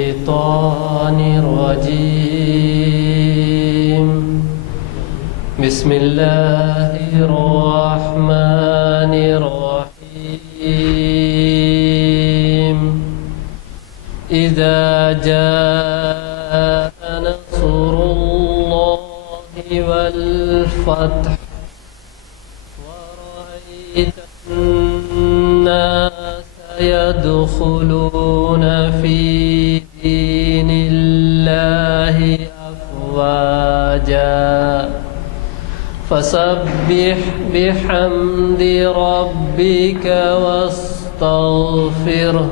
الشيطان الرجيم. بسم الله الرحمن الرحيم. إذا جاء نصر الله والفتح ورأيت الناس يدخلون في دين الله أفواجا فسبح بحمد ربك واستغفره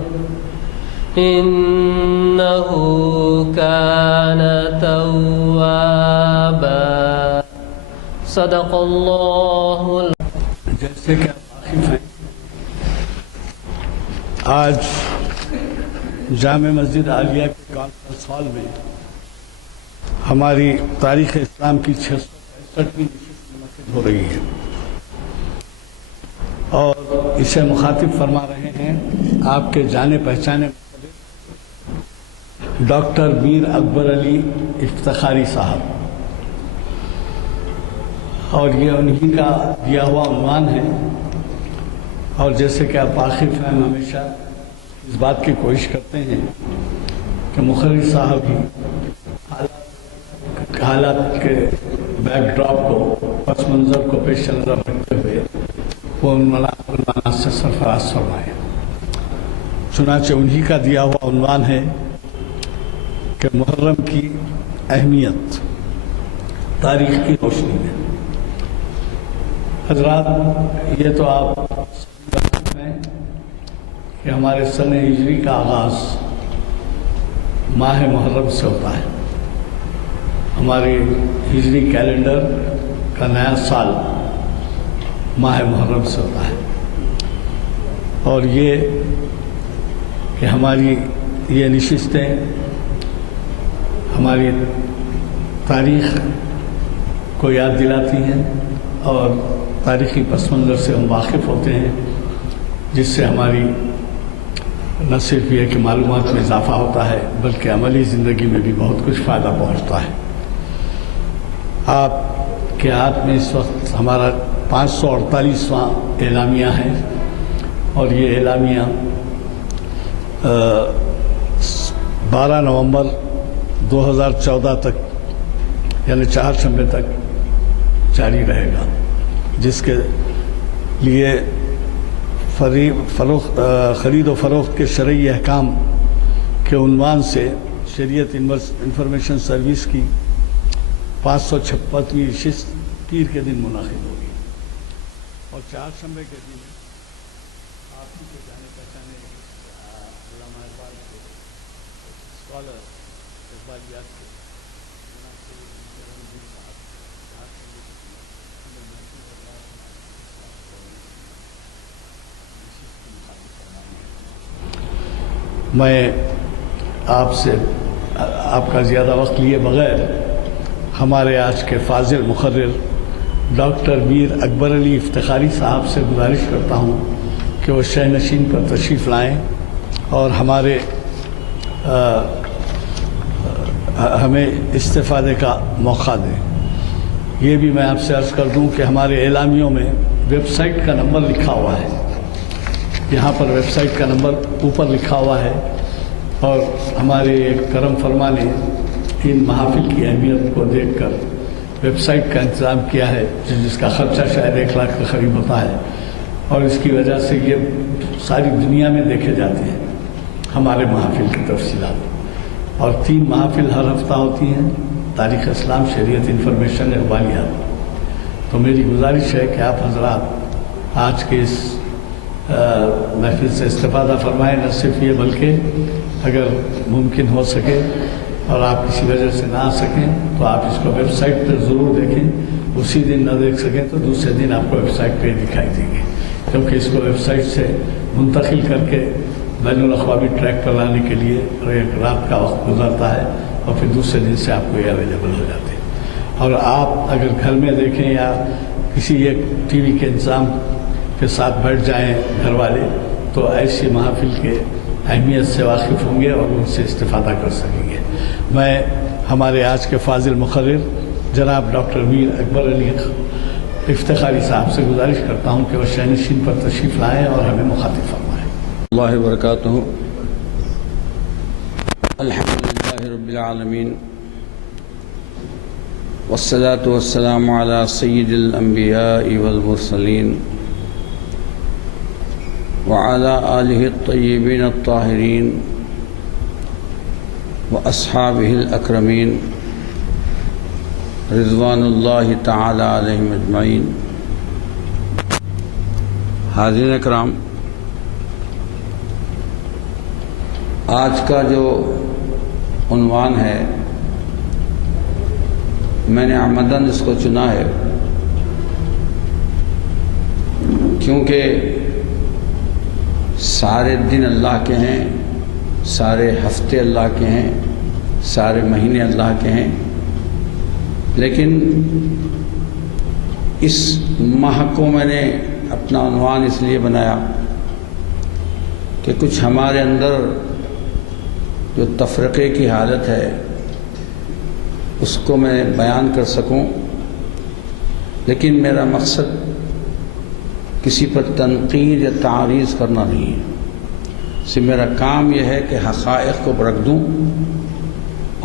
إنه كان توابا. صدق اللہ. جیسے کہ آپ واقف ہیں، آج جامع مسجد عالیہ کے کانفرنس ہال میں ہماری تاریخ اسلام کی 665ویں نشست منعقد ہو رہی ہے اور اسے مخاطب فرما رہے ہیں آپ کے جانے پہچانے ڈاکٹر میر اکبر علی افتخاری صاحب، اور یہ انہی کا دیا ہوا عنوان ہے. اور جیسے کہ آپ واقف ہیں، ہم ہمیشہ اس بات کی کوشش کرتے ہیں کہ مقرر صاحب ہی حالات کے بیک ڈراپ کو، پس منظر کو پیش نظر رکھتے ہوئے وہ عنوانات سے سرفراز فرمائیں. چنانچہ انہی کا دیا ہوا عنوان ہے کہ محرم کی اہمیت تاریخ کی روشنی میں. حضرات، یہ تو آپ جانتے ہیں کہ ہمارے سن ہجری کا آغاز ماہ محرم سے ہوتا ہے. ہمارے ہجری کیلنڈر کا نیا سال ماہ محرم سے ہوتا ہے، اور یہ کہ ہماری یہ نشستیں ہماری تاریخ کو یاد دلاتی ہیں اور تاریخی پس منظر سے ہم واقف ہوتے ہیں، جس سے ہماری نہ صرف یہ کہ معلومات میں اضافہ ہوتا ہے بلکہ عملی زندگی میں بھی بہت کچھ فائدہ پہنچتا ہے. آپ کے ہاتھ میں اس وقت ہمارا 548واں اعلامیہ ہے، اور یہ اعلامیہ 12 نومبر 2014 تک یعنی 4 شنبے تک جاری رہے گا، جس کے لیے خرید و فروخت کے شرعی احکام کے عنوان سے شریعت انفارمیشن سروس کی 556ویں نشست پیر کے دن منعقد ہوگی. اور 4 شنبے کے دن آپ ہی کے جانے پہچانے علامہ اقبال کے اسکالر اقبالیات کے میں آپ کا زیادہ وقت لیے بغیر ہمارے آج کے فاضل مقرر ڈاکٹر میر اکبر علی افتخاری صاحب سے گزارش کرتا ہوں کہ وہ شہ نشین پر تشریف لائیں اور ہمیں استفادے کا موقع دیں. یہ بھی میں آپ سے عرض کر دوں کہ ہمارے اعلامیوں میں ویب سائٹ کا نمبر لکھا ہوا ہے. یہاں پر ویب سائٹ کا نمبر اوپر لکھا ہوا ہے، اور ہمارے کرم فرما نے ان محافل کی اہمیت کو دیکھ کر ویب سائٹ کا انتظام کیا ہے، جس کا خرچہ شاید 1 لاکھ کے قریب ہوتا ہے، اور اس کی وجہ سے یہ ساری دنیا میں دیکھے جاتے ہیں ہمارے محافل کی تفصیلات. اور 3 محافل ہر ہفتہ ہوتی ہیں: تاریخ اسلام، شریعت انفارمیشن، اقبالیات. تو میری گزارش ہے کہ آپ حضرات آج کے اس محفل سے استفادہ فرمائیں. نہ صرف یہ بلکہ اگر ممکن ہو سکے اور آپ کسی وجہ سے نہ آ سکیں تو آپ اس کو ویب سائٹ پر ضرور دیکھیں. اسی دن نہ دیکھ سکیں تو دوسرے دن آپ کو ویب سائٹ پہ دکھائی دیں گے، کیونکہ اس کو ویب سائٹ سے منتقل کر کے بین الاقوامی ٹریک پر لانے کے لیے ایک رات کا وقت گزرتا ہے، اور پھر دوسرے دن سے آپ کو یہ اویلیبل ہو جاتے ہیں. اور آپ اگر گھر میں دیکھیں یا کسی ایک ٹی وی کے انتظام کے ساتھ بیٹھ جائیں گھر والے، تو ایسی محافل کے اہمیت سے واقف ہوں گے اور ان سے استفادہ کر سکیں گے۔ میں ہمارے آج کے فاضل مقرر جناب ڈاکٹر میر اکبر علی افتخاری صاحب سے گزارش کرتا ہوں کہ وہ شائنشین پر تشریف لائیں اور ہمیں مخاطب فرمائیں۔ اللہ وبرکاتہ۔ الحمدللہ رب العالمین والصلاة والسلام علی سید الانبیاء والمرسلین وعلى آلہ الطیبین الطاہرین واصحابہ الاکرمین رضوان اللہ تعالی علیہم اجمعین۔ حاضرین اکرام، آج کا جو عنوان ہے میں نے عمدن اس کو چنا ہے کیونکہ سارے دن اللہ کے ہیں، سارے ہفتے اللہ کے ہیں، سارے مہینے اللہ کے ہیں، لیکن اس ماہ کو میں نے اپنا عنوان اس لیے بنایا کہ کچھ ہمارے اندر جو تفرقے کی حالت ہے اس کو میں بیان کر سکوں، لیکن میرا مقصد کسی پر تنقید یا تعریض کرنا نہیں ہے۔ صرف میرا کام یہ ہے کہ حقائق کو رکھ دوں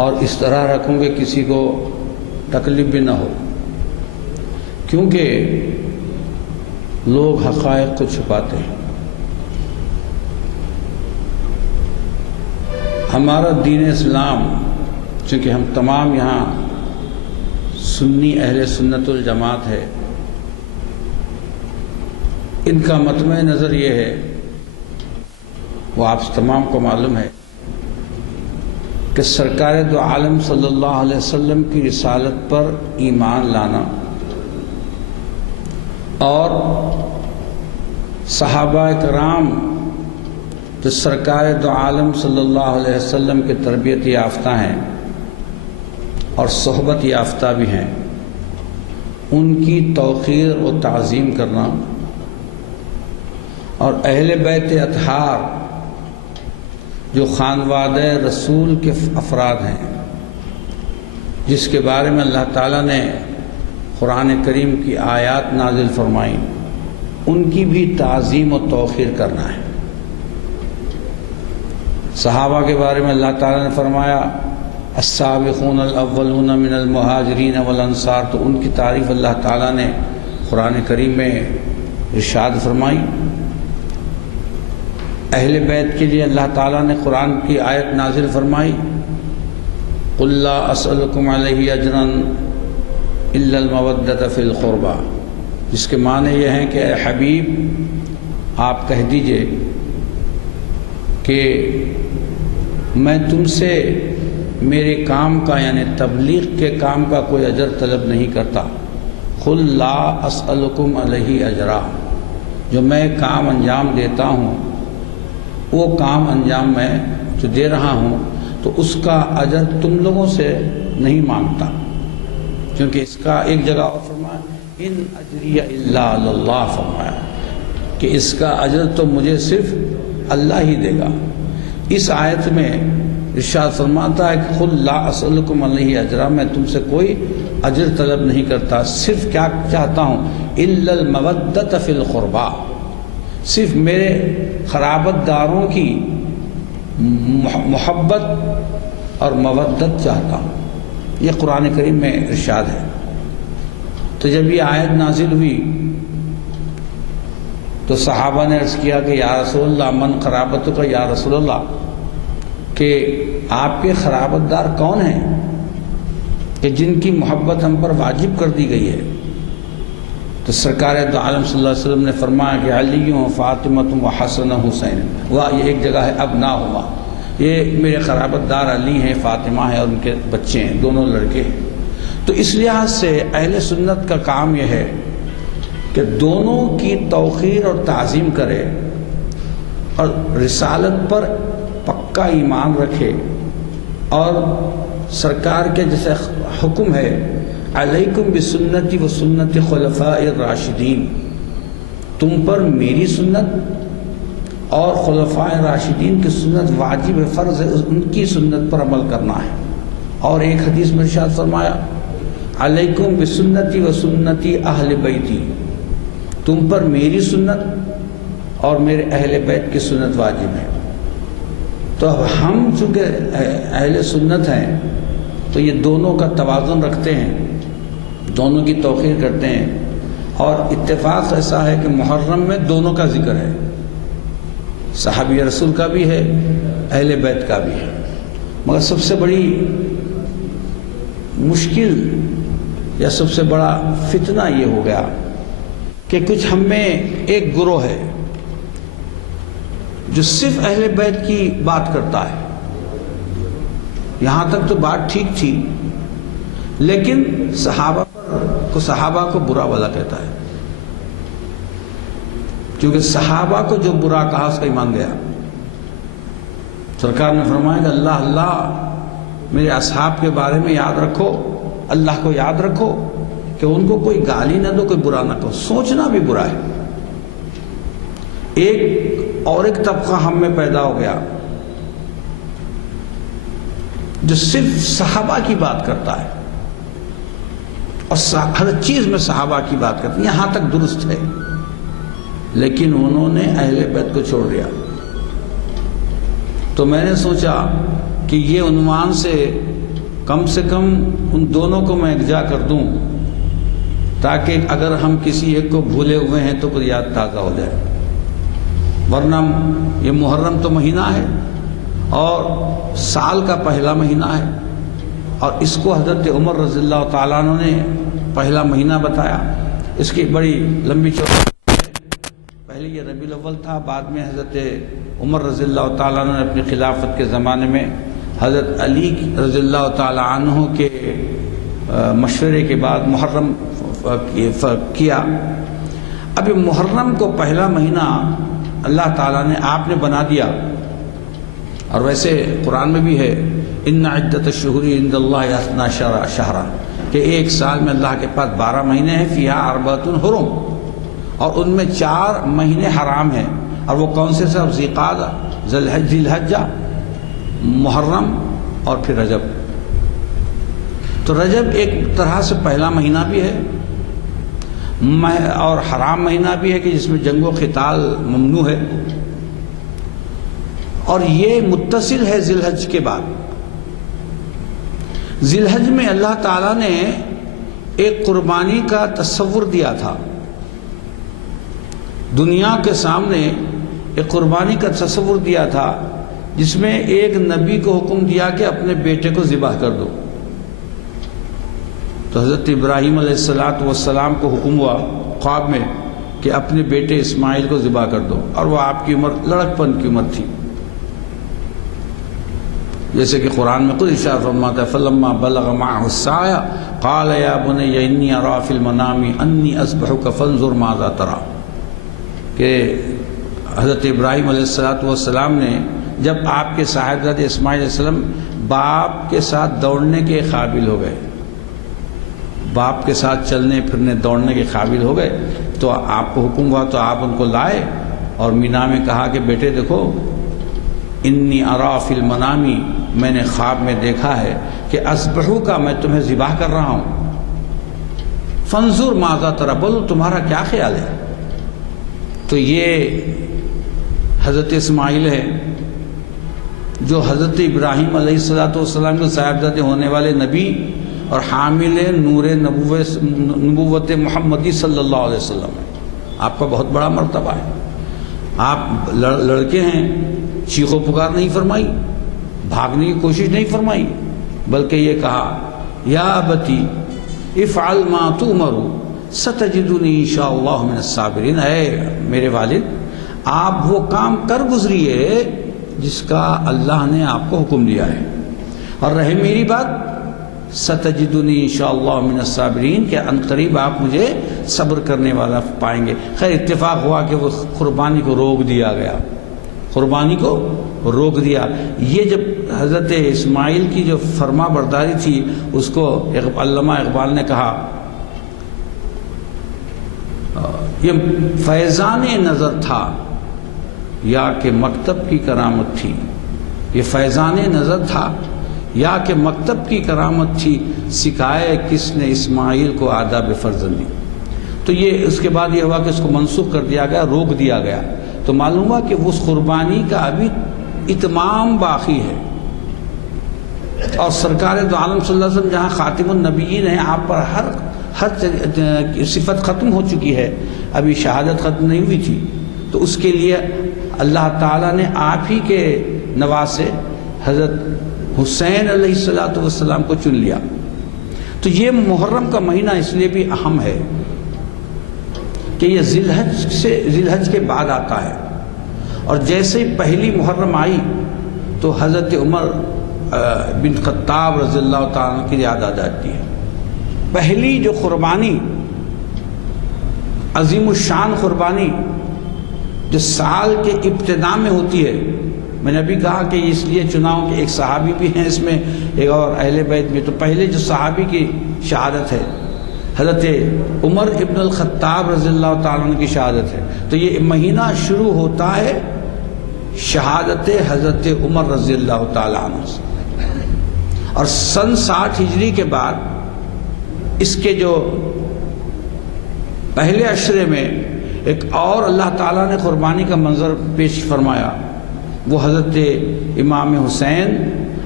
اور اس طرح رکھوں کہ کسی کو تکلیف بھی نہ ہو، کیونکہ لوگ حقائق کو چھپاتے ہیں۔ ہمارا دین اسلام، چونکہ ہم تمام یہاں سنی اہل سنت الجماعت ہے، ان کا مطمع نظر یہ ہے، وہ آپ تمام کو معلوم ہے کہ سرکار دو عالم صلی اللہ علیہ وسلم کی رسالت پر ایمان لانا اور صحابہ کرام جو سرکار دو عالم صلی اللہ علیہ وسلم کے تربیت یافتہ ہیں اور صحبت یافتہ بھی ہیں، ان کی توقیر و تعظیم کرنا، اور اہل بیت اطہار جو خانوادہ رسول کے افراد ہیں، جس کے بارے میں اللہ تعالیٰ نے قرآن کریم کی آیات نازل فرمائیں، ان کی بھی تعظیم و توقیر کرنا ہے۔ صحابہ کے بارے میں اللہ تعالیٰ نے فرمایا السابقون الاولون من المہاجرین والانصار، تو ان کی تعریف اللہ تعالیٰ نے قرآن کریم میں ارشاد فرمائی۔ اہل بیت کے لیے اللہ تعالیٰ نے قرآن کی آیت نازل فرمائی قُلْ لَا أَسْأَلُكُمْ عَلَيْهِ أَجْرًا إِلَّا الْمَوَدَّةَ فِي الْقُرْبَى، جس کے معنی یہ ہیں کہ اے حبیب آپ کہہ دیجئے کہ میں تم سے میرے کام کا یعنی تبلیغ کے کام کا کوئی اجر طلب نہیں کرتا۔ قُلْ لَا أَسْأَلُكُمْ عَلَيْهِ أَجْرًا، جو میں کام انجام دیتا ہوں، وہ کام انجام میں جو دے رہا ہوں تو اس کا اجر تم لوگوں سے نہیں مانگتا، کیونکہ اس کا ایک جگہ اور فرمایا ان اجری الا علی اللہ، فرمایا کہ اس کا اجر تو مجھے صرف اللہ ہی دے گا۔ اس آیت میں ارشاد فرماتا ہے کہ قُلْ لَا أَسْأَلُكُمْ عَلَيْهِ أَجْرًا، میں تم سے کوئی اجر طلب نہیں کرتا، صرف کیا چاہتا ہوں إِلَّا الْمَوَدَّةَ فِي الْقُرْبَى، صرف میرے قرابت داروں کی محبت اور مودت چاہتا ہوں۔ یہ قرآن کریم میں ارشاد ہے۔ تو جب یہ آیت نازل ہوئی تو صحابہ نے عرض کیا کہ یا رسول اللہ من قرابتک، یا رسول اللہ کہ آپ کے قرابت دار کون ہیں کہ جن کی محبت ہم پر واجب کر دی گئی ہے؟ تو سرکار دو عالم صلی اللہ علیہ وسلم نے فرمایا کہ علی و فاطمہ و حسن و حسین، وہ یہ ایک جگہ ہے ابناہما، یہ میرے قرابت دار علی ہیں، فاطمہ ہیں اور ان کے بچے ہیں، دونوں لڑکے ہیں۔ تو اس لحاظ سے اہل سنت کا کام یہ ہے کہ دونوں کی توقیر اور تعظیم کرے اور رسالت پر پکا ایمان رکھے، اور سرکار کے جیسے حکم ہے علیکم بسنتی و سنت خلفاء الراشدین، تم پر میری سنت اور خلفائے راشدین کی سنت واجب فرض ہے، ان کی سنت پر عمل کرنا ہے۔ اور ایک حدیث میں ارشاد فرمایا علیکم بسنتی و سنتی اہل بیتی، تم پر میری سنت اور میرے اہل بیت کی سنت واجب ہے۔ تو اب ہم چونکہ اہل سنت ہیں تو یہ دونوں کا توازن رکھتے ہیں، دونوں کی توقیر کرتے ہیں، اور اتفاق ایسا ہے کہ محرم میں دونوں کا ذکر ہے، صحابی رسول کا بھی ہے، اہل بیت کا بھی ہے۔ مگر سب سے بڑی مشکل یا سب سے بڑا فتنہ یہ ہو گیا کہ کچھ ہم میں ایک گروہ ہے جو صرف اہل بیت کی بات کرتا ہے۔ یہاں تک تو بات ٹھیک تھی، لیکن صحابہ کو برا بھلا کہتا ہے، کیونکہ صحابہ کو جو برا کہا اس کا ایمان گیا۔ سرکار نے فرمایا کہ اللہ اللہ میرے اصحاب کے بارے میں یاد رکھو، اللہ کو یاد رکھو کہ ان کو کوئی گالی نہ دو، کوئی برا نہ کہو۔ سوچنا بھی برا ہے۔ ایک طبقہ ہم میں پیدا ہو گیا جو صرف صحابہ کی بات کرتا ہے اور ہر چیز میں صحابہ کی بات کرتا ہے، یہاں تک درست ہے، لیکن انہوں نے اہل بیت کو چھوڑ دیا۔ تو میں نے سوچا کہ یہ عنوان سے کم ان دونوں کو میں یکجا کر دوں، تاکہ اگر ہم کسی ایک کو بھولے ہوئے ہیں تو کوئی یاد تازہ ہو جائے۔ ورنہ یہ محرم تو مہینہ ہے اور سال کا پہلا مہینہ ہے، اور اس کو حضرت عمر رضی اللہ تعالیٰ عنہ نے پہلا مہینہ بتایا۔ اس کی بڑی لمبی چوڑی ہے۔ پہلے یہ ربیع الاول تھا، بعد میں حضرت عمر رضی اللہ تعالیٰ عنہ نے اپنی خلافت کے زمانے میں حضرت علی رضی اللہ تعالیٰ عنہ کے مشورے کے بعد محرم کیا۔ اب محرم کو پہلا مہینہ اللہ تعالیٰ نے آپ نے بنا دیا، اور ویسے قرآن میں بھی ہے ان عدت الشہور عند اللہ 12 شہرا، کہ ایک سال میں اللہ کے پاس 12 مہینے ہیں، فیہا اربعۃ حرم، اور ان میں 4 مہینے حرام ہیں۔ اور وہ کون سے سب؟ ذی قعدہ، ذی الحجہ، محرم اور پھر رجب۔ تو رجب ایک طرح سے پہلا مہینہ بھی ہے اور حرام مہینہ بھی ہے، کہ جس میں جنگ و قتال ممنوع ہے، اور یہ متصل ہے ذی الحج کے بعد۔ ذی الحج میں اللہ تعالیٰ نے ایک قربانی کا تصور دیا تھا، دنیا کے سامنے ایک قربانی کا تصور دیا تھا، جس میں ایک نبی کو حکم دیا کہ اپنے بیٹے کو ذبح کر دو۔ تو حضرت ابراہیم علیہ السلام کو حکم ہوا خواب میں کہ اپنے بیٹے اسماعیل کو ذبح کر دو، اور وہ آپ کی عمر لڑکپن کی عمر تھی، جیسے کہ قرآن میں خود ارشاد فرماتا ہے فَلَمَّا بَلَغَ مَعَهُ السَّعْيَ قَالَ يَا بُنَيَّ إِنِّي أَرَىٰ فِي الْمَنَامِ أَنِّي أَذْبَحُكَ فَانظُرْ مَاذَا تَرَىٰ، کہ حضرت ابراہیم علیہ السلام نے جب آپ کے صاحبزادے اسماعیل علیہ السلام باپ کے ساتھ دوڑنے کے قابل ہو گئے، باپ کے ساتھ چلنے پھرنے دوڑنے کے قابل ہو گئے، تو آپ کو حکم ہوا، تو آپ ان کو لائے اور مینا میں کہا کہ بیٹے دیکھو انی اراٰ فی المنام، میں نے خواب میں دیکھا ہے کہ اذبحو کا میں تمہیں ذبح کر رہا ہوں، فانظر ماذا تری، بولو تمہارا کیا خیال ہے۔ تو یہ حضرت اسماعیل ہے جو حضرت ابراہیم علیہ السلام کے صاحبزادے ہونے والے نبی اور حامل نور نبوت محمدی صلی اللہ علیہ وسلم ہے۔ آپ کا بہت بڑا مرتبہ ہے، آپ لڑکے ہیں، چیخ و پکار نہیں فرمائی، بھاگنے کی کوشش نہیں فرمائی، بلکہ یہ کہا یا ابتی افعل ما تؤمر ستجدنی انشاءاللہ من الصابرین، اے میرے والد آپ وہ کام کر گزریے جس کا اللہ نے آپ کو حکم دیا ہے، اور رہے میری بات ستجدنی انشاءاللہ من الصابرین، کہ ان قریب آپ مجھے صبر کرنے والا پائیں گے۔ خیر اتفاق ہوا کہ وہ قربانی کو روک دیا گیا، قربانی کو روک دیا۔ یہ جب حضرت اسماعیل کی جو فرما برداری تھی، اس کو علامہ اقبال نے کہا یہ فیضان نظر تھا یا کہ مکتب کی کرامت تھی، یہ فیضان نظر تھا یا کہ مکتب کی کرامت تھی، سکھائے کس نے اسماعیل کو آداب فرزندی۔ تو یہ اس کے بعد یہ ہوا کہ اس کو منسوخ کر دیا گیا، روک دیا گیا، تو معلوم ہوا کہ اس قربانی کا ابھی اتمام باقی ہے۔ اور سرکار دو عالم صلی اللہ علیہ وسلم جہاں خاتم النبیین ہیں، آپ پر ہر صفت ختم ہو چکی ہے، ابھی شہادت ختم نہیں ہوئی تھی، تو اس کے لیے اللہ تعالیٰ نے آپ ہی کے نواسے حضرت حسین علیہ السلام کو چن لیا۔ تو یہ محرم کا مہینہ اس لیے بھی اہم ہے کہ یہ ذی الحج کے بعد آتا ہے، اور جیسے ہی پہلی محرم آئی تو حضرت عمر بن خطاب رضی اللہ تعالیٰ عنہ کی یاد آ جاتی ہے۔ پہلی جو قربانی، عظیم الشان قربانی جو سال کے ابتدا میں ہوتی ہے، میں نے ابھی کہا کہ اس لیے چناؤں کہ ایک صحابی بھی ہیں اس میں، ایک اور اہل بیت بھی، تو پہلے جو صحابی کی شہادت ہے حضرت عمر ابن الخطاب رضی اللہ تعالیٰ عنہ کی شہادت ہے، تو یہ مہینہ شروع ہوتا ہے شہادت حضرت عمر رضی اللہ تعالیٰ عنہ سے، اور سن 60 ہجری کے بعد اس کے جو پہلے عشرے میں ایک اور اللہ تعالیٰ نے قربانی کا منظر پیش فرمایا، وہ حضرت امام حسین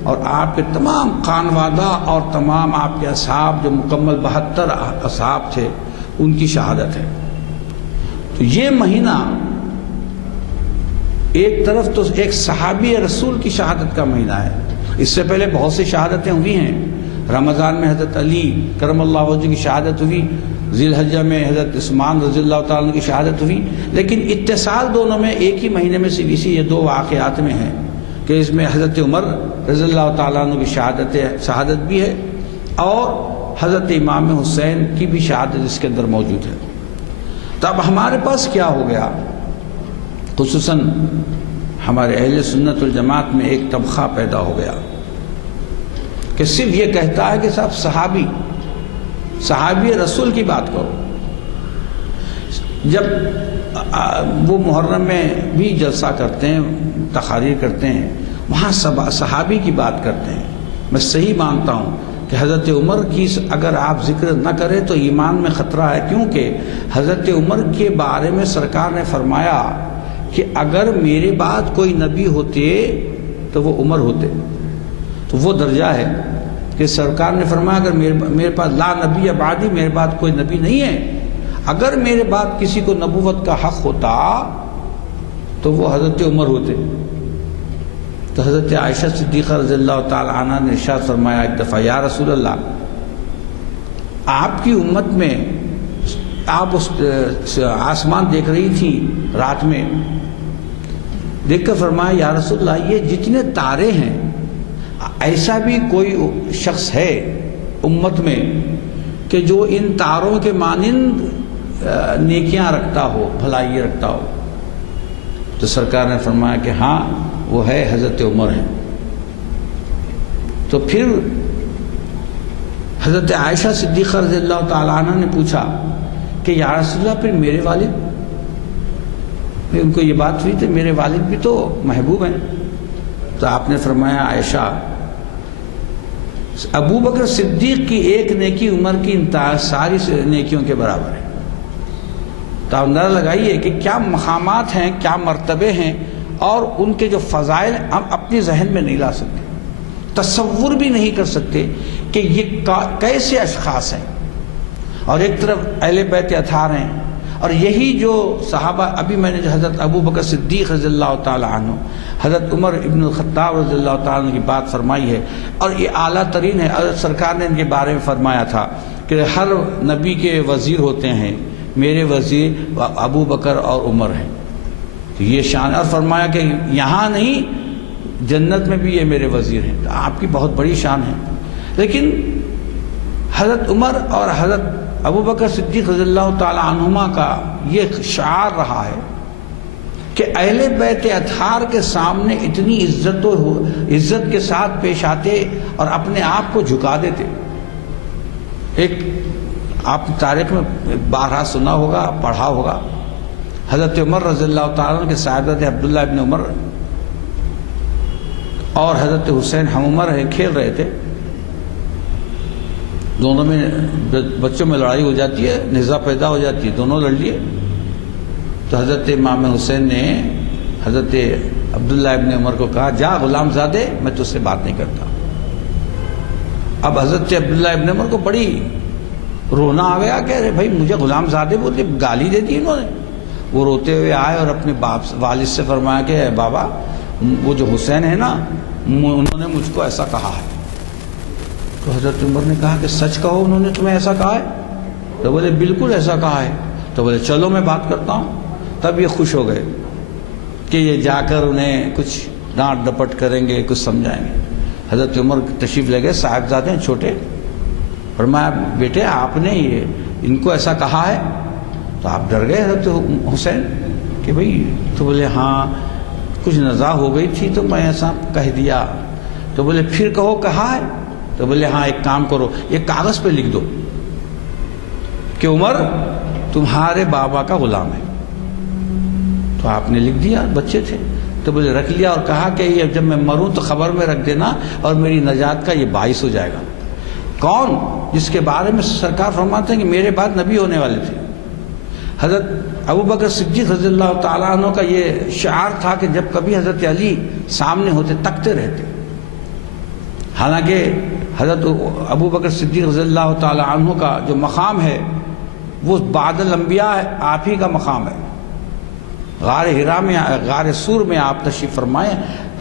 اور آپ کے تمام خانوادہ اور تمام آپ کے اصحاب جو مکمل 72 اصحاب تھے، ان کی شہادت ہے۔ تو یہ مہینہ ایک طرف تو ایک صحابی رسول کی شہادت کا مہینہ ہے، اس سے پہلے بہت سی شہادتیں ہوئی ہیں، رمضان میں حضرت علی کرم اللہ وجہ کی شہادت ہوئی، ذی الحجہ میں حضرت عثمان رضی اللہ تعالیٰ عنہ کی شہادت ہوئی، لیکن اتصال دونوں میں ایک ہی مہینے میں صرف اسی یہ دو واقعات میں ہیں کہ اس میں حضرت عمر رضی اللہ تعالیٰ عنہ کی شہادت بھی ہے، اور حضرت امام حسین کی بھی شہادت اس کے اندر موجود ہے۔ تو اب ہمارے پاس کیا ہو گیا، خصوصاً ہمارے اہل سنت والجماعت میں ایک طبقہ پیدا ہو گیا کہ صرف یہ کہتا ہے کہ صاحب صحابی رسول کی بات کرو۔ جب وہ محرم میں بھی جلسہ کرتے ہیں، تقاریر کرتے ہیں، وہاں صحابی کی بات کرتے ہیں۔ میں صحیح مانتا ہوں کہ حضرت عمر کی اگر آپ ذکر نہ کریں تو ایمان میں خطرہ ہے، کیونکہ حضرت عمر کے بارے میں سرکار نے فرمایا کہ اگر میرے بعد کوئی نبی ہوتے تو وہ عمر ہوتے۔ تو وہ درجہ ہے کہ سرکار نے فرمایا اگر میرے پاس لا نبی بعدی، میرے بعد کوئی نبی نہیں ہے، اگر میرے بعد کسی کو نبوت کا حق ہوتا تو وہ حضرت عمر ہوتے۔ تو حضرت عائشہ صدیقہ رضی اللہ تعالی عنہ نے ارشاد فرمایا ایک دفعہ، یا رسول اللہ، آپ کی امت میں آپ اس آسمان دیکھ رہی تھی رات میں، دیکھ کر فرمایا یا رسول اللہ یہ جتنے تارے ہیں ایسا بھی کوئی شخص ہے امت میں کہ جو ان تاروں کے مانند نیکیاں رکھتا ہو، بھلائی رکھتا ہو؟ تو سرکار نے فرمایا کہ ہاں وہ ہے، حضرت عمر ہے۔ تو پھر حضرت عائشہ صدیقہ رضی اللہ تعالی عنہ نے پوچھا کہ یا رسول اللہ پھر میرے والد، پھر ان کو یہ بات ہوئی تو میرے والد بھی تو محبوب ہیں۔ تو آپ نے فرمایا عائشہ، ابو بکر صدیق کی ایک نیکی عمر کی ساری نیکیوں کے برابر ہے۔ تو آپ اندازہ لگائیے کہ کیا مقامات ہیں، کیا مرتبے ہیں، اور ان کے جو فضائل ہم اپنی ذہن میں نہیں لا سکتے، تصور بھی نہیں کر سکتے کہ یہ کیسے اشخاص ہیں۔ اور ایک طرف اہل بیت اطہار ہیں، اور یہی جو صحابہ ابھی میں نے جو حضرت ابو بکر صدیق رضی اللہ تعالی عنہ، حضرت عمر ابن الخطاب رضی اللہ تعالی عنہ کی بات فرمائی ہے، اور یہ اعلیٰ ترین ہے۔ سرکار نے ان کے بارے میں فرمایا تھا کہ ہر نبی کے وزیر ہوتے ہیں، میرے وزیر ابو بکر اور عمر ہیں۔ یہ شان، اور فرمایا کہ یہاں نہیں جنت میں بھی یہ میرے وزیر ہیں۔ تو آپ کی بہت بڑی شان ہے۔ لیکن حضرت عمر اور حضرت ابو بکر صدیق رضی اللہ تعالی عنہما کا یہ شعار رہا ہے کہ اہل بیت اطہار کے سامنے اتنی عزت کے ساتھ پیش آتے اور اپنے آپ کو جھکا دیتے۔ ایک آپ تاریخ میں بارہا سنا ہوگا، پڑھا ہوگا حضرت عمر رضی اللہ تعالیٰ عنہ کے صاحبزادے عبداللہ ابن عمر اور حضرت حسین ہم عمر کھیل رہے تھے، دونوں میں بچوں میں لڑائی ہو جاتی ہے، نزاع پیدا ہو جاتی ہے، دونوں لڑ لیے۔ تو حضرت امام حسین نے حضرت عبداللہ ابن عمر کو کہا جا غلام زادے، میں تجھ سے بات نہیں کرتا۔ اب حضرت عبداللہ ابن عمر کو بڑی رونا آ گیا کہ ارے بھائی مجھے غلام زادے بولتے، گالی دے دی انہوں نے۔ وہ روتے ہوئے آئے اور اپنے والد سے فرمایا کہ اے بابا، وہ جو حسین ہے نا، انہوں نے مجھ کو ایسا کہا ہے۔ تو حضرت عمر نے کہا کہ سچ کہو، انہوں نے تمہیں ایسا کہا ہے؟ تو بولے بالکل ایسا کہا ہے۔ تو بولے چلو میں بات کرتا ہوں۔ تب یہ خوش ہو گئے کہ یہ جا کر انہیں کچھ ڈانٹ ڈپٹ کریں گے، کچھ سمجھائیں گے۔ حضرت عمر تشریف لے گئے، صاحبزادے ہیں چھوٹے، فرمایا بیٹے آپ نے یہ ان کو ایسا کہا ہے؟ تو آپ ڈر گئے حضرت حسین کہ بھئی، تو بولے ہاں کچھ نزاع ہو گئی تھی تو میں ایسا کہہ دیا۔ تو بولے پھر کہو کہا ہے؟ تو بولے ہاں ایک کام کرو، یہ کاغذ پہ لکھ دو کہ عمر تمہارے بابا کا غلام ہے۔ تو آپ نے لکھ دیا، بچے تھے۔ تو بولے رکھ لیا اور کہا کہ یہ جب میں مروں تو خبر میں رکھ دینا اور میری نجات کا یہ باعث ہو جائے گا۔ کون؟ جس کے بارے میں سرکار فرماتے ہیں کہ میرے بعد نبی ہونے والے تھے۔ حضرت ابوبکر صدیق رضی اللہ تعالیٰ عنہ کا یہ شعار تھا کہ جب کبھی حضرت علی سامنے ہوتے تکتے رہتے۔ حالانکہ حضرت ابوبکر صدیق رضی اللہ تعالیٰ عنہ کا جو مقام ہے وہ بعد الانبیاء ہے، آپ ہی کا مقام ہے۔ غار حرا میں، غار سور میں آپ تشریف فرمائیں،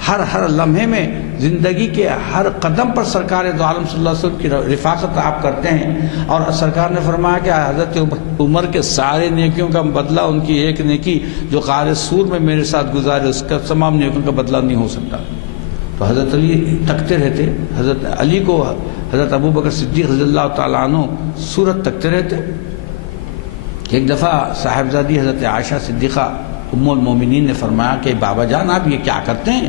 ہر لمحے میں زندگی کے ہر قدم پر سرکار دو عالم صلی اللہ علیہ وسلم کی رفاقت آپ کرتے ہیں۔ اور سرکار نے فرمایا کہ حضرت عمر کے سارے نیکیوں کا بدلہ ان کی ایک نیکی جو غار سور میں میرے ساتھ گزارے، اس کا تمام نیکیوں کا بدلہ نہیں ہو سکتا۔ تو حضرت علی تکتے رہتے، حضرت علی کو حضرت ابوبکر صدیق رضی اللہ تعالیٰ عنہ صورت تکتے رہتے۔ ایک دفعہ صاحبزادی حضرت عائشہ صدیقہ ام المومنین نے فرمایا کہ بابا جان آپ یہ کیا کرتے ہیں؟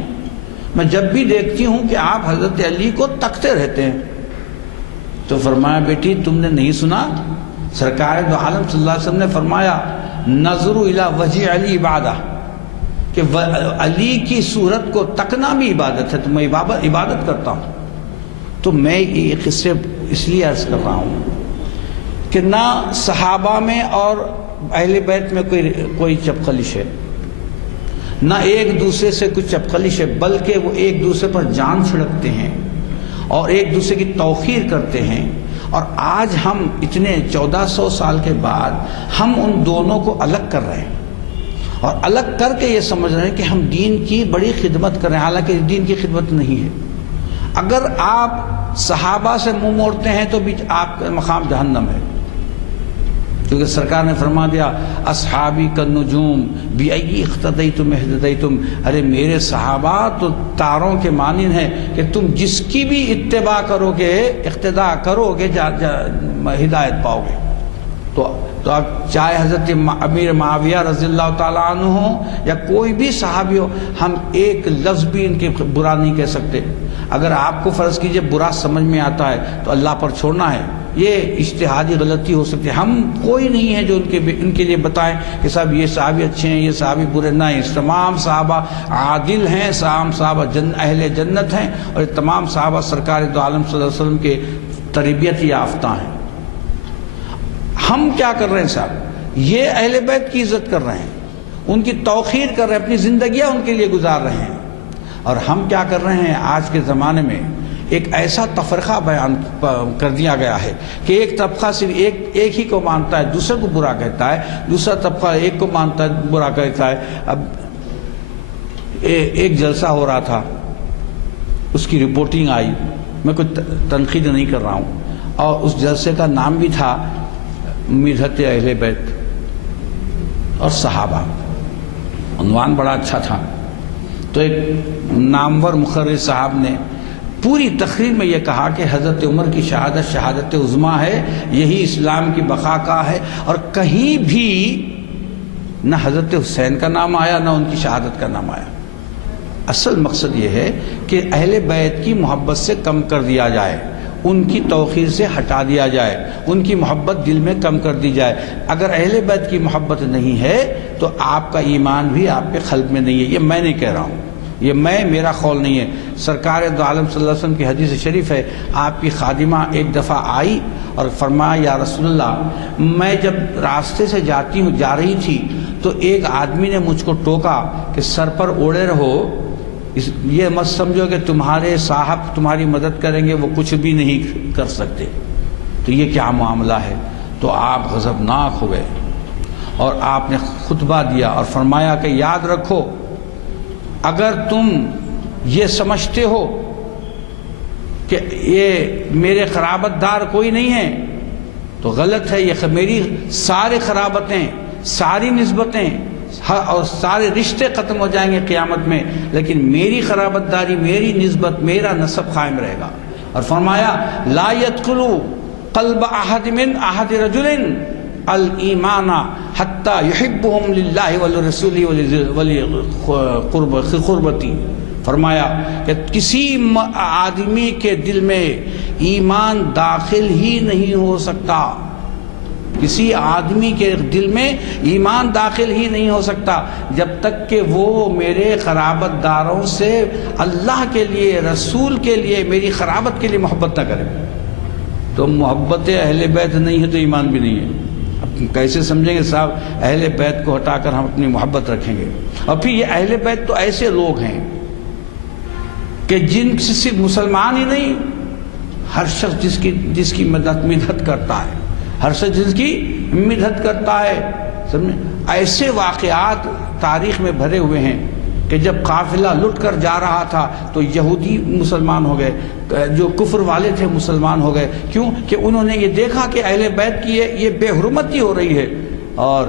میں جب بھی دیکھتی ہوں کہ آپ حضرت علی کو تکتے رہتے ہیں۔ تو فرمایا بیٹی تم نے نہیں سنا؟ سرکار دو عالم صلی اللہ علیہ وسلم نے فرمایا نظر الی وجہ علی عبادہ، کہ علی کی صورت کو تکنا بھی عبادت ہے، تو میں عبادت کرتا ہوں۔ تو میں یہ قصے اس لیے عرض کر رہا ہوں کہ نہ صحابہ میں اور اہل بیت میں کوئی چپخلش ہے، نہ ایک دوسرے سے کچھ چپخلش ہے، بلکہ وہ ایک دوسرے پر جان چھڑکتے ہیں اور ایک دوسرے کی توقیر کرتے ہیں۔ اور آج ہم اتنے 1400 سال کے بعد ہم ان دونوں کو الگ کر رہے ہیں، اور الگ کر کے یہ سمجھ رہے ہیں کہ ہم دین کی بڑی خدمت کر رہے ہیں، حالانکہ دین کی خدمت نہیں ہے۔ اگر آپ صحابہ سے منہ موڑتے ہیں تو بھی آپ کا مقام جہنم ہے، کیونکہ سرکار نے فرما دیا اصحابی کالنجوم بِأَيِّ اقتدیتم اہتدیتم، ارے میرے صحابہ تو تاروں کے مانند ہیں کہ تم جس کی بھی اتباع کرو گے، اقتداء کرو گے، ہدایت پاؤ گے۔ تو اب چاہے حضرت امیر معاویہ رضی اللہ تعالیٰ عنہ ہو یا کوئی بھی صحابی ہو، ہم ایک لفظ بھی ان کے برا نہیں کہہ سکتے۔ اگر آپ کو فرض کیجئے برا سمجھ میں آتا ہے تو اللہ پر چھوڑنا ہے، یہ اجتہادی غلطی ہو سکتی ہے۔ ہم کوئی نہیں ہے جو ان کے لیے بتائیں کہ صاحب یہ صحابی اچھے ہیں، یہ صحابی برے نہیں۔ تمام صحابہ عادل ہیں، تمام صحابہ اہل جنت ہیں، اور تمام صحابہ سرکار دو عالم صلی اللہ علیہ وسلم کے تربیت یافتہ ہیں۔ ہم کیا کر رہے ہیں صاحب؟ یہ اہل بیت کی عزت کر رہے ہیں، ان کی توقیر کر رہے ہیں، اپنی زندگیاں ان کے لیے گزار رہے ہیں۔ اور ہم کیا کر رہے ہیں؟ آج کے زمانے میں ایک ایسا تفرقہ بیان کر دیا گیا ہے کہ ایک طبقہ صرف ایک ہی کو مانتا ہے، دوسرے کو برا کہتا ہے، دوسرا طبقہ ایک کو مانتا ہے، برا کہتا ہے۔ اب ایک جلسہ ہو رہا تھا، اس کی رپورٹنگ آئی، میں کوئی تنقید نہیں کر رہا ہوں، اور اس جلسے کا نام بھی تھا مدحت اہل بیت اور صحابہ، عنوان بڑا اچھا تھا۔ تو ایک نامور مخرر صاحب نے پوری تقریر میں یہ کہا کہ حضرت عمر کی شہادت شہادت عظمیٰ ہے، یہی اسلام کی بقا کا ہے، اور کہیں بھی نہ حضرت حسین کا نام آیا نہ ان کی شہادت کا نام آیا۔ اصل مقصد یہ ہے کہ اہل بیت کی محبت سے کم کر دیا جائے، ان کی توقیر سے ہٹا دیا جائے، ان کی محبت دل میں کم کر دی جائے۔ اگر اہل بیت کی محبت نہیں ہے تو آپ کا ایمان بھی آپ کے قلب میں نہیں ہے۔ یہ میں نہیں کہہ رہا ہوں، یہ میرا قول نہیں ہے، سرکار دو عالم صلی اللہ علیہ وسلم کی حدیث شریف ہے۔ آپ کی خادمہ ایک دفعہ آئی اور فرمایا یا رسول اللہ، میں جب راستے سے جا رہی تھی تو ایک آدمی نے مجھ کو ٹوکا کہ سر پر اوڑے رہو، یہ مت سمجھو کہ تمہارے صاحب تمہاری مدد کریں گے، وہ کچھ بھی نہیں کر سکتے، تو یہ کیا معاملہ ہے؟ تو آپ غضبناک ہوئے اور آپ نے خطبہ دیا اور فرمایا کہ یاد رکھو، اگر تم یہ سمجھتے ہو کہ یہ میرے قرابت دار کوئی نہیں ہے تو غلط ہے۔ یہ میری ساری قرابتیں، ساری نسبتیں اور سارے رشتے ختم ہو جائیں گے قیامت میں، لیکن میری قرابت داری، میری نسبت، میرا نسب قائم رہے گا۔ اور فرمایا لا يدخل قلب احد من احد رجل الایمان حتی یحبهم للہ ولرسولہ ولقربتی۔ فرمایا کہ کسی آدمی کے دل میں ایمان داخل ہی نہیں ہو سکتا، کسی آدمی کے دل میں ایمان داخل ہی نہیں ہو سکتا جب تک کہ وہ میرے قرابت داروں سے اللہ کے لیے، رسول کے لیے، میری قرابت کے لیے محبت نہ کرے۔ تو محبت اہل بیت نہیں ہے تو ایمان بھی نہیں ہے۔ اب کیسے سمجھیں گے صاحب اہل بیت کو ہٹا کر ہم اپنی محبت رکھیں گے؟ اور پھر یہ اہل بیت تو ایسے لوگ ہیں کہ جن سے صرف مسلمان ہی نہیں، ہر شخص جس کی مدد کرتا ہے، ہر شخص جس کی مدد کرتا ہے، ایسے واقعات تاریخ میں بھرے ہوئے ہیں کہ جب قافلہ لٹ کر جا رہا تھا تو یہودی مسلمان ہو گئے، جو کفر والے تھے مسلمان ہو گئے۔ کیوں کہ انہوں نے یہ دیکھا کہ اہل بیت کی یہ بے حرمتی ہو رہی ہے۔ اور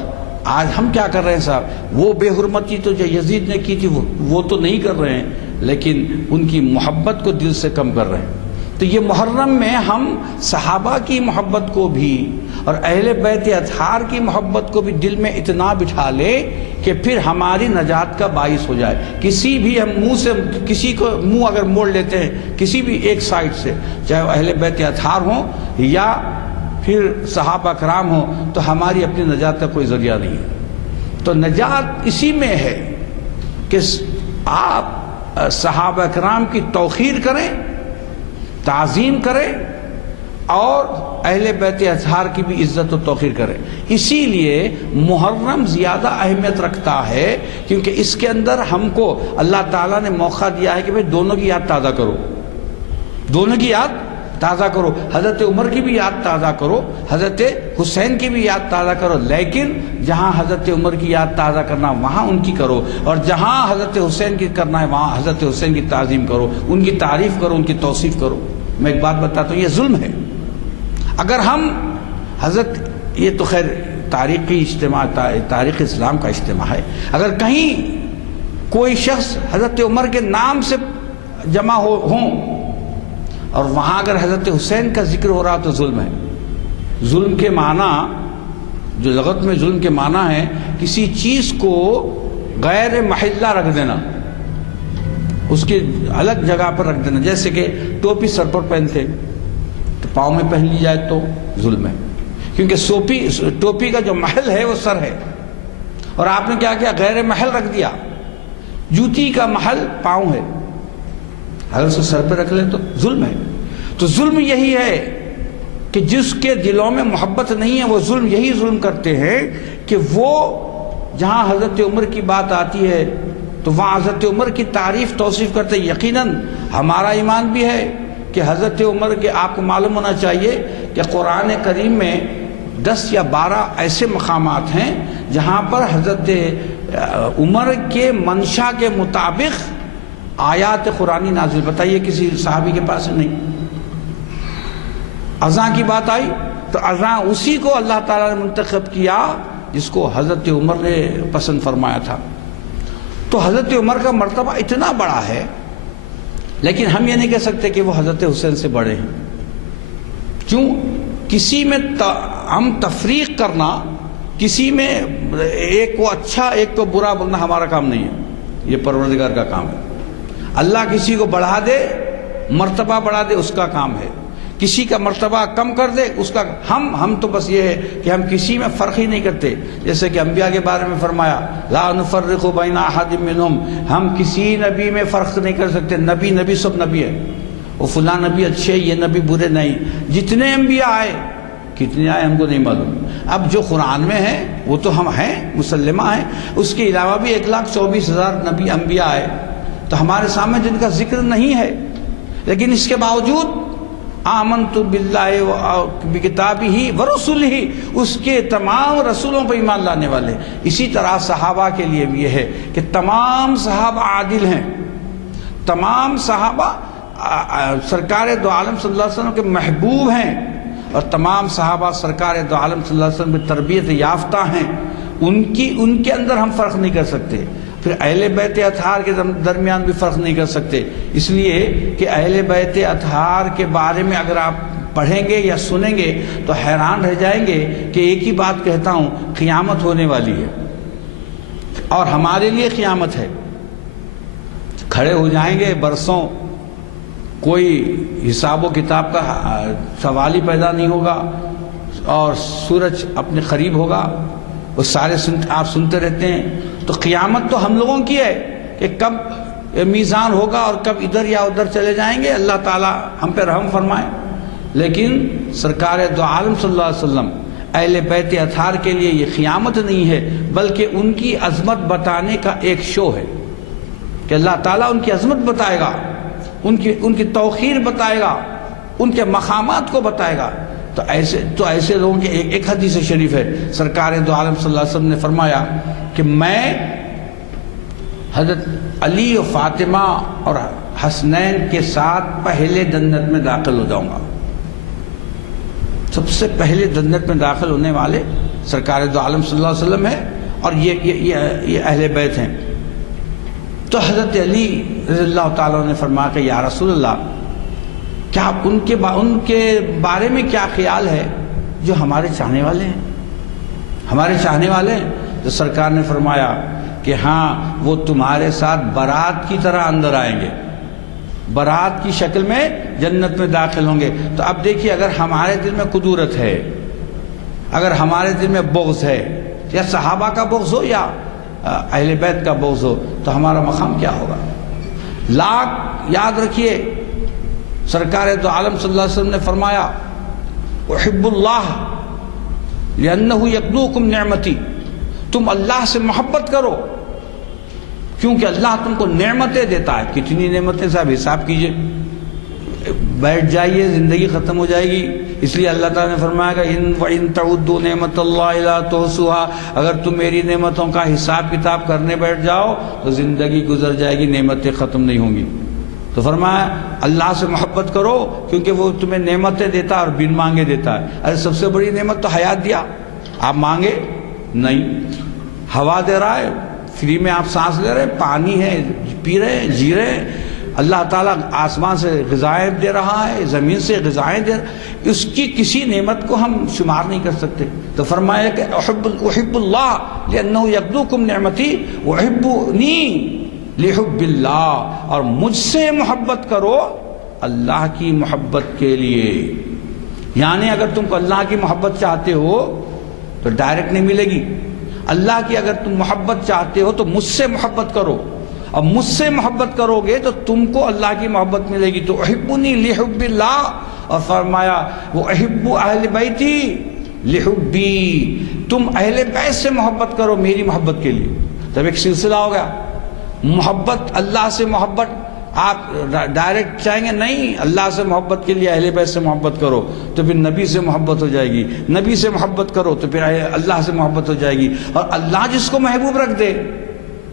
آج ہم کیا کر رہے ہیں صاحب؟ وہ بے حرمتی تو جو یزید نے کی تھی وہ تو نہیں کر رہے ہیں، لیکن ان کی محبت کو دل سے کم کر رہے ہیں۔ تو یہ محرم میں ہم صحابہ کی محبت کو بھی اور اہل بیت اطہار کی محبت کو بھی دل میں اتنا بٹھا لے کہ پھر ہماری نجات کا باعث ہو جائے۔ کسی بھی ہم منہ سے کسی کو منہ اگر موڑ لیتے ہیں کسی بھی ایک سائٹ سے، چاہے وہ اہل بیت اطہار ہوں یا پھر صحابہ کرام ہوں، تو ہماری اپنی نجات کا کوئی ذریعہ نہیں ہے۔ تو نجات اسی میں ہے کہ آپ صحابہ کرام کی توقیر کریں، تعظیم کریں اور اہل بیت اطہار کی بھی عزت و توقیر کریں۔ اسی لیے محرم زیادہ اہمیت رکھتا ہے کیونکہ اس کے اندر ہم کو اللہ تعالیٰ نے موقع دیا ہے کہ بھئی دونوں کی یاد تازہ کرو، دونوں کی یاد تازہ کرو، حضرت عمر کی بھی یاد تازہ کرو، حضرت حسین کی بھی یاد تازہ کرو، لیکن جہاں حضرت عمر کی یاد تازہ کرنا وہاں ان کی کرو، اور جہاں حضرت حسین کی کرنا ہے وہاں حضرت حسین کی تعظیم کرو، ان کی تعریف کرو، ان کی توصیف کرو۔ میں ایک بات بتاتا ہوں، یہ ظلم ہے۔ اگر ہم حضرت، یہ تو خیر تاریخی اجتماع، تاریخ اسلام کا اجتماع ہے، اگر کہیں کوئی شخص حضرت عمر کے نام سے جمع ہوں اور وہاں اگر حضرت حسین کا ذکر ہو رہا تو ظلم ہے۔ ظلم کے معنی جو لغت میں ظلم کے معنی ہے کسی چیز کو غیر محلہ رکھ دینا، اس کی الگ جگہ پر رکھ دینا۔ جیسے کہ ٹوپی سر پر پہنتے تو پاؤں میں پہن لی جائے تو ظلم ہے، کیونکہ ٹوپی کا جو محل ہے وہ سر ہے، اور آپ نے کیا کیا؟ غیر محل رکھ دیا۔ جوتی کا محل پاؤں ہے، اگر اسے سر پہ رکھ لیں تو ظلم ہے۔ تو ظلم یہی ہے کہ جس کے دلوں میں محبت نہیں ہے وہ ظلم، یہی ظلم کرتے ہیں کہ وہ جہاں حضرت عمر کی بات آتی ہے تو وہاں حضرت عمر کی تعریف توصیف کرتے ہیں۔ یقیناً ہمارا ایمان بھی ہے کہ حضرت عمر کے، آپ کو معلوم ہونا چاہیے کہ قرآن کریم میں 10 یا 12 ایسے مقامات ہیں جہاں پر حضرت عمر کے منشا کے مطابق آیات قرآنی نازل۔ بتائیے کسی صحابی کے پاس نہیں۔ اذان کی بات آئی تو اذان اسی کو اللہ تعالیٰ نے منتخب کیا جس کو حضرت عمر نے پسند فرمایا تھا۔ تو حضرت عمر کا مرتبہ اتنا بڑا ہے، لیکن ہم یہ نہیں کہہ سکتے کہ وہ حضرت حسین سے بڑے ہیں۔ کیوں؟ کسی میں ہم تفریق کرنا، کسی میں ایک کو اچھا ایک کو برا بولنا ہمارا کام نہیں ہے، یہ پروردگار کا کام ہے۔ اللہ کسی کو بڑھا دے، مرتبہ بڑھا دے، اس کا کام ہے۔ کسی کا مرتبہ کم کر دے اس کا ہم تو بس یہ ہے کہ ہم کسی میں فرق ہی نہیں کرتے. جیسے کہ انبیاء کے بارے میں فرمایا لا نفرق بین احد منہم، ہم کسی نبی میں فرق نہیں کر سکتے. نبی سب نبی ہے، وہ فلاں نبی اچھے یہ نبی برے نہیں. جتنے انبیاء آئے کتنے آئے ہم کو نہیں معلوم. اب جو قرآن میں ہے وہ تو ہم ہیں مسلمہ ہیں، اس کے علاوہ بھی 1,24,000 نبی انبیاء آئے تو ہمارے سامنے جن کا ذکر نہیں ہے، لیکن اس کے باوجود آمنت باللہ بکتابہ ورسلہ، اس کے تمام رسولوں پر ایمان لانے والے. اسی طرح صحابہ کے لیے بھی یہ ہے کہ تمام صحابہ عادل ہیں، تمام صحابہ سرکار دو عالم صلی اللہ علیہ وسلم کے محبوب ہیں، اور تمام صحابہ سرکار دو عالم صلی اللہ علیہ وسلم کی تربیت یافتہ ہیں. ان کے اندر ہم فرق نہیں کر سکتے. پھر اہل بیت اطہار کے درمیان بھی فرق نہیں کر سکتے، اس لیے کہ اہل بیت اطہار کے بارے میں اگر آپ پڑھیں گے یا سنیں گے تو حیران رہ جائیں گے کہ ایک ہی بات کہتا ہوں، قیامت ہونے والی ہے اور ہمارے لیے قیامت ہے. کھڑے ہو جائیں گے برسوں، کوئی حساب و کتاب کا سوال ہی پیدا نہیں ہوگا، اور سورج اپنے قریب ہوگا. وہ سارے آپ سنتے رہتے ہیں. تو قیامت تو ہم لوگوں کی ہے کہ کب میزان ہوگا اور کب ادھر یا ادھر چلے جائیں گے، اللہ تعالی ہم پہ رحم فرمائے. لیکن سرکار دو عالم صلی اللہ علیہ وسلم اہل بیت اطہار کے لیے یہ قیامت نہیں ہے، بلکہ ان کی عظمت بتانے کا ایک شو ہے کہ اللہ تعالیٰ ان کی عظمت بتائے گا، ان کی توقیر بتائے گا، ان کے مقامات کو بتائے گا. تو ایسے لوگوں کے ایک حدیث شریف ہے، سرکار دو عالم صلی اللہ علیہ وسلم نے فرمایا کہ میں حضرت علی و فاطمہ اور حسنین کے ساتھ پہلے جنت میں داخل ہو جاؤں گا. سب سے پہلے جنت میں داخل ہونے والے سرکار دو عالم صلی اللہ علیہ وسلم ہیں، اور یہ اہل بیت ہیں. تو حضرت علی رضی اللہ تعالیٰ نے فرمایا کہ یا رسول اللہ، کیا ان کے بارے میں کیا خیال ہے جو ہمارے چاہنے والے ہیں، ہمارے چاہنے والے ہیں؟ تو سرکار نے فرمایا کہ ہاں، وہ تمہارے ساتھ بارات کی طرح اندر آئیں گے، بارات کی شکل میں جنت میں داخل ہوں گے. تو اب دیکھیے، اگر ہمارے دل میں قدورت ہے، اگر ہمارے دل میں بغض ہے، یا صحابہ کا بغض ہو یا اہل بیت کا بغض ہو، تو ہمارا مقام کیا ہوگا؟ یاد رکھیے، سرکار دو عالم صلی اللہ علیہ وسلم نے فرمایا احب اللہ لأنہ یقدوکم نعمتی، تم اللہ سے محبت کرو کیونکہ اللہ تم کو نعمتیں دیتا ہے. کتنی نعمتیں صاحب، حساب کیجئے. بیٹھ جائیے، زندگی ختم ہو جائے گی. اس لیے اللہ تعالیٰ نے فرمایا کہ وَإِن تَعُدُّوا نِعْمَتَ اللَّهِ لَا تُحْصُوهَا، اگر تم میری نعمتوں کا حساب کتاب کرنے بیٹھ جاؤ تو زندگی گزر جائے گی، نعمتیں ختم نہیں ہوں گی. تو فرمایا اللہ سے محبت کرو کیونکہ وہ تمہیں نعمتیں دیتا ہے اور بن مانگے دیتا ہے. ارے سب سے بڑی نعمت تو حیات دیا، آپ مانگے نہیں. ہوا دے رہا ہے، فری میں آپ سانس لے رہے ہیں، پانی ہے پی رہے ہیں، جی رہے ہیں. اللہ تعالیٰ آسمان سے غذائیں دے رہا ہے، زمین سے غذائیں دے رہا ہے. اس کی کسی نعمت کو ہم شمار نہیں کر سکتے. تو فرمایا کہ احب اللہ لأنہ یقدوکم نعمتی وحبنی لحب اللہ، اور مجھ سے محبت کرو اللہ کی محبت کے لیے. یعنی اگر تم کو اللہ کی محبت چاہتے ہو تو ڈائریکٹ نہیں ملے گی. اللہ کی اگر تم محبت چاہتے ہو تو مجھ سے محبت کرو، اور مجھ سے محبت کرو گے تو تم کو اللہ کی محبت ملے گی. تو احبنی لحب اللہ، اور فرمایا وہ احب اہل بیتی لحبی، تم اہل بیت سے محبت کرو میری محبت کے لیے. تب ایک سلسلہ ہو گیا. محبت، اللہ سے محبت آپ ڈائریکٹ چاہیں گے نہیں، اللہ سے محبت کے لیے اہل بیت سے محبت کرو تو پھر نبی سے محبت ہو جائے گی، نبی سے محبت کرو تو پھر اللہ سے محبت ہو جائے گی. اور اللہ جس کو محبوب رکھ دے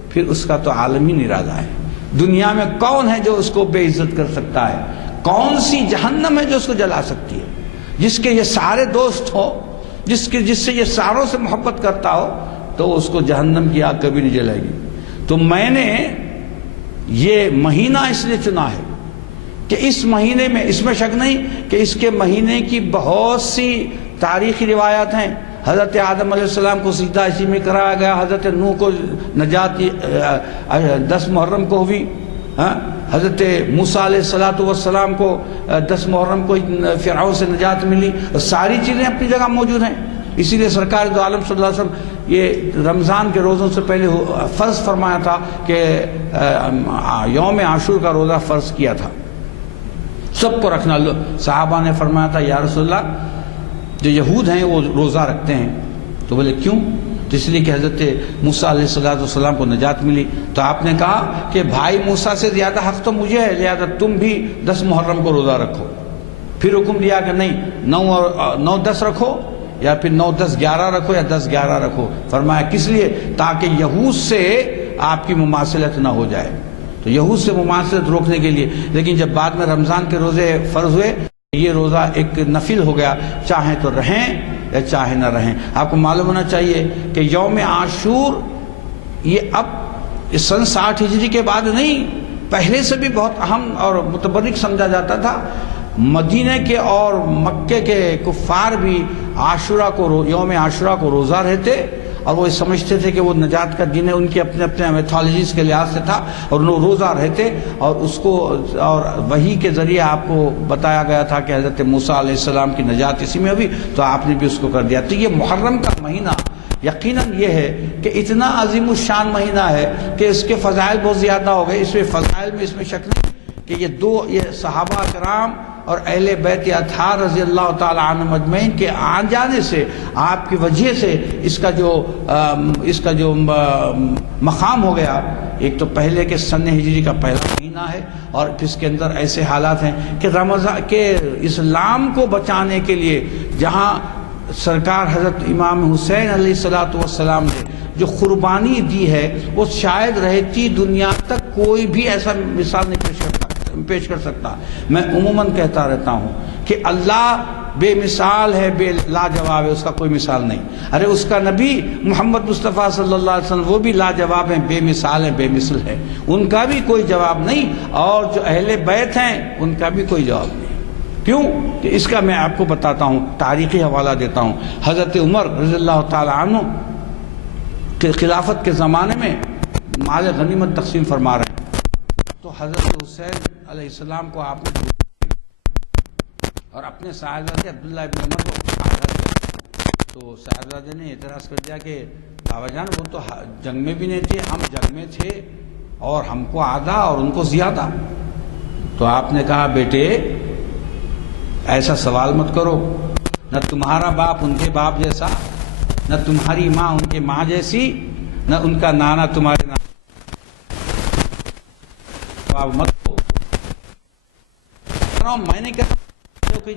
پھر اس کا تو عالم ہی نرالا ہے. دنیا میں کون ہے جو اس کو بے عزت کر سکتا ہے؟ کون سی جہنم ہے جو اس کو جلا سکتی ہے؟ جس کے یہ سارے دوست ہو، جس سے یہ ساروں سے محبت کرتا ہو، تو اس کو جہنم کی آگ کبھی نہیں جلائے گی. تو میں نے یہ مہینہ اس لیے چنا ہے کہ اس مہینے میں، اس میں شک نہیں کہ اس کے مہینے کی بہت سی تاریخی روایات ہیں. حضرت آدم علیہ السلام کو سجدہ اسی میں کرایا گیا، حضرت نوح کو نجات 10 محرم کو ہوئی، حضرت موسیٰ علیہ السلام کو 10 محرم کو فرعون سے نجات ملی، ساری چیزیں اپنی جگہ موجود ہیں۔ اسی لیے سرکار دو عالم صلی اللہ علیہ وسلم یہ رمضان کے روزوں سے پہلے فرض فرمایا تھا کہ یوم عاشور کا روزہ فرض کیا تھا، سب کو رکھنا۔ صحابہ نے فرمایا تھا یا رسول اللہ جو یہود ہیں وہ روزہ رکھتے ہیں، تو بولے کیوں؟ تو اس لیے کہ حضرت موسیٰ علیہ السلام کو نجات ملی۔ تو آپ نے کہا کہ بھائی موسیٰ سے زیادہ حق تو مجھے ہے، لہذا تم بھی 10 محرم کو روزہ رکھو۔ پھر حکم دیا کہ نہیں 9 10 رکھو، یا پھر 9 10 11 رکھو، یا 10 11 رکھو۔ فرمایا کس لیے؟ تاکہ یہود سے آپ کی مماثلت نہ ہو جائے، تو یہود سے مماثلت روکنے کے لیے۔ لیکن جب بعد میں رمضان کے روزے فرض ہوئے، یہ روزہ ایک نفل ہو گیا، چاہیں تو رہیں یا چاہے نہ رہیں۔ آپ کو معلوم ہونا چاہیے کہ یوم عاشور یہ اب سن 60 ہجری کے بعد نہیں، پہلے سے بھی بہت اہم اور متبرک سمجھا جاتا تھا۔ مدینہ کے اور مکے کے کفار بھی عاشورہ کو یوم عاشورہ کو روزہ رہتے، اور وہ سمجھتے تھے کہ وہ نجات کا دن ہے، ان کے اپنے اپنے میتھالوجیز کے لحاظ سے تھا، اور وہ روزہ رہتے، اور اس کو اور وحی کے ذریعے آپ کو بتایا گیا تھا کہ حضرت موسیٰ علیہ السلام کی نجات اسی میں ہوئی، تو آپ نے بھی اس کو کر دیا۔ تو یہ محرم کا مہینہ یقیناً یہ ہے کہ اتنا عظیم الشان مہینہ ہے کہ اس کے فضائل بہت زیادہ ہو گئے۔ اس میں فضائل میں اس میں شک نہیں کہ یہ صحابہ کرام اور اہل بیت اطہار رضی اللہ تعالی عنہ مجمعین کے آن جانے سے، آپ کی وجہ سے اس کا جو مقام ہو گیا۔ ایک تو پہلے کے سن ہجری کا پہلا مہینہ ہے، اور پھر اس کے اندر ایسے حالات ہیں کہ رمضان کے اسلام کو بچانے کے لیے جہاں سرکار حضرت امام حسین علیہ السلام نے جو قربانی دی ہے، وہ شاید رہتی دنیا تک کوئی بھی ایسا مثال نہیں پیش کر سکتا۔ میں عموماً کہتا رہتا ہوں کہ اللہ بے مثال ہے، بے لاجواب ہے، اس کا کوئی مثال نہیں۔ ارے اس کا نبی محمد مصطفیٰ صلی اللہ علیہ وسلم وہ بھی لاجواب ہیں، بے مثال ہیں، بے مثل ہے، ان کا بھی کوئی جواب نہیں، اور جو اہل بیت ہیں ان کا بھی کوئی جواب نہیں۔ کیوں؟ کہ اس کا میں آپ کو بتاتا ہوں، تاریخی حوالہ دیتا ہوں۔ حضرت عمر رضی اللہ تعالی عنہ کے خلافت کے زمانے میں مال غنیمت تقسیم فرما رہے ہیں، تو حضرت حسین علیہ السلام کو آپ نے اور اپنے صاحبزادے عبداللہ ابن عمر کو، تو صاحبزادے نے اعتراض کر دیا کہ بابا جان وہ تو جنگ میں بھی نہیں تھے، ہم جنگ میں تھے، اور ہم کو آدھا اور ان کو زیادہ۔ تو آپ نے کہا بیٹے ایسا سوال مت کرو، نہ تمہارا باپ ان کے باپ جیسا، نہ تمہاری ماں ان کے ماں جیسی، نہ ان کا نانا تمہارے نانا۔ جواب مت دو، میں نے کہا کوئی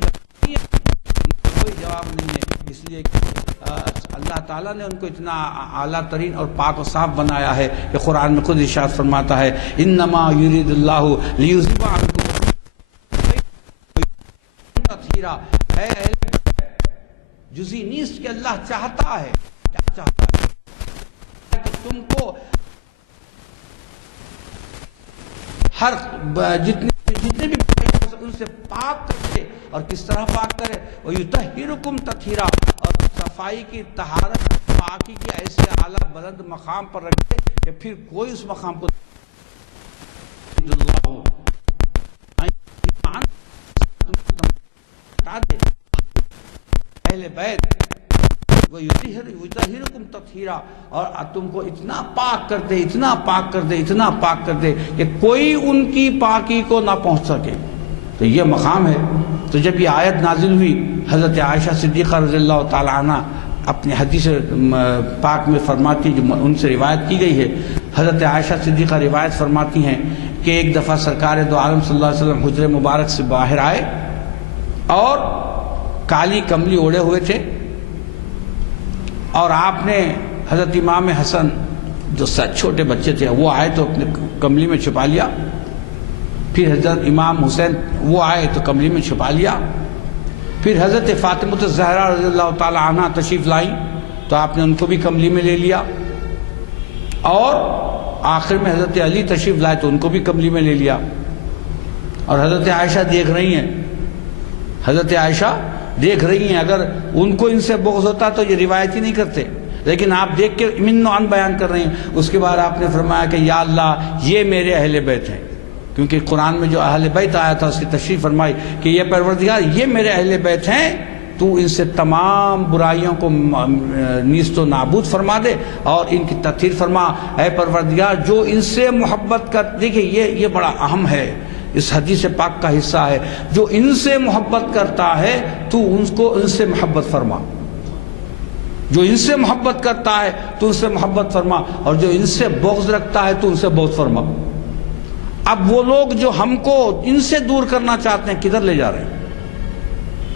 جواب نہیں ہے، اس لیے اللہ تعالیٰ نے ان کو اتنا اعلیٰ ترین اور پاک و صاف بنایا ہے کہ قرآن میں خود ارشاد فرماتا ہے انما یرید اللہ لیذہب عنکم تطہیرا۔ اے اہل جزی نیست کہ اللہ چاہتا ہے، کیا چاہتا ہے کہ تم کو ہر جتنے بھی ان سے پاک کرے، اور کس طرح پاک کرے، وَيُطَهِّرُكُمْ تَطْهِيرًا، اور صفائی کی طہارت پاکی کی ایسے اعلیٰ بلند مقام پر رکھے کہ پھر کوئی اس مقام کو اہل بیت وَيُطَهِّرُكُمْ تَطْهِيرًا، اور تم کو اتنا پاک کر دے، اتنا پاک کر دے، اتنا پاک کر دے کہ کوئی ان کی پاکی کو نہ پہنچ سکے۔ تو یہ مقام ہے۔ تو جب یہ آیت نازل ہوئی، حضرت عائشہ صدیقہ رضی اللہ تعالی عنہ اپنے حدیث پاک میں فرماتی، جو ان سے روایت کی گئی ہے، حضرت عائشہ صدیقہ روایت فرماتی ہیں کہ ایک دفعہ سرکار دو عالم صلی اللہ علیہ وسلم حجرے مبارک سے باہر آئے اور کالی کملی اوڑے ہوئے تھے، اور آپ نے حضرت امام حسن جو چھوٹے بچے تھے وہ آئے تو اپنے کملی میں چھپا لیا، پھر حضرت امام حسین وہ آئے تو کملی میں چھپا لیا، پھر حضرت فاطمہ الزہرا رضی اللہ تعالی عنہ تشریف لائیں تو آپ نے ان کو بھی کملی میں لے لیا، اور آخر میں حضرت علی تشریف لائے تو ان کو بھی کملی میں لے لیا، اور حضرت عائشہ دیکھ رہی ہیں، حضرت عائشہ دیکھ رہی ہیں، اگر ان کو ان سے بغض ہوتا تو یہ روایت ہی نہیں کرتے، لیکن آپ دیکھ کے من و عن بیان کر رہی ہیں۔ اس کے بعد آپ نے فرمایا کہ یا اللہ یہ میرے اہل بیت ہیں، کیونکہ قرآن میں جو اہل بیت آیا تھا اس کی تشریح فرمائی کہ یہ پروردگار یہ میرے اہل بیت ہیں، تو ان سے تمام برائیوں کو نیست و نابود فرما دے اور ان کی تطہیر فرما۔ اے پروردگار جو ان سے محبت کر، دیکھیں یہ بڑا اہم ہے، اس حدیث پاک کا حصہ ہے، جو ان سے محبت کرتا ہے تو ان سے محبت فرما، جو ان سے محبت کرتا ہے تو ان سے محبت فرما، اور جو ان سے بغض رکھتا ہے تو ان سے بغض فرما۔ اب وہ لوگ جو ہم کو ان سے دور کرنا چاہتے ہیں کدھر لے جا رہے ہیں؟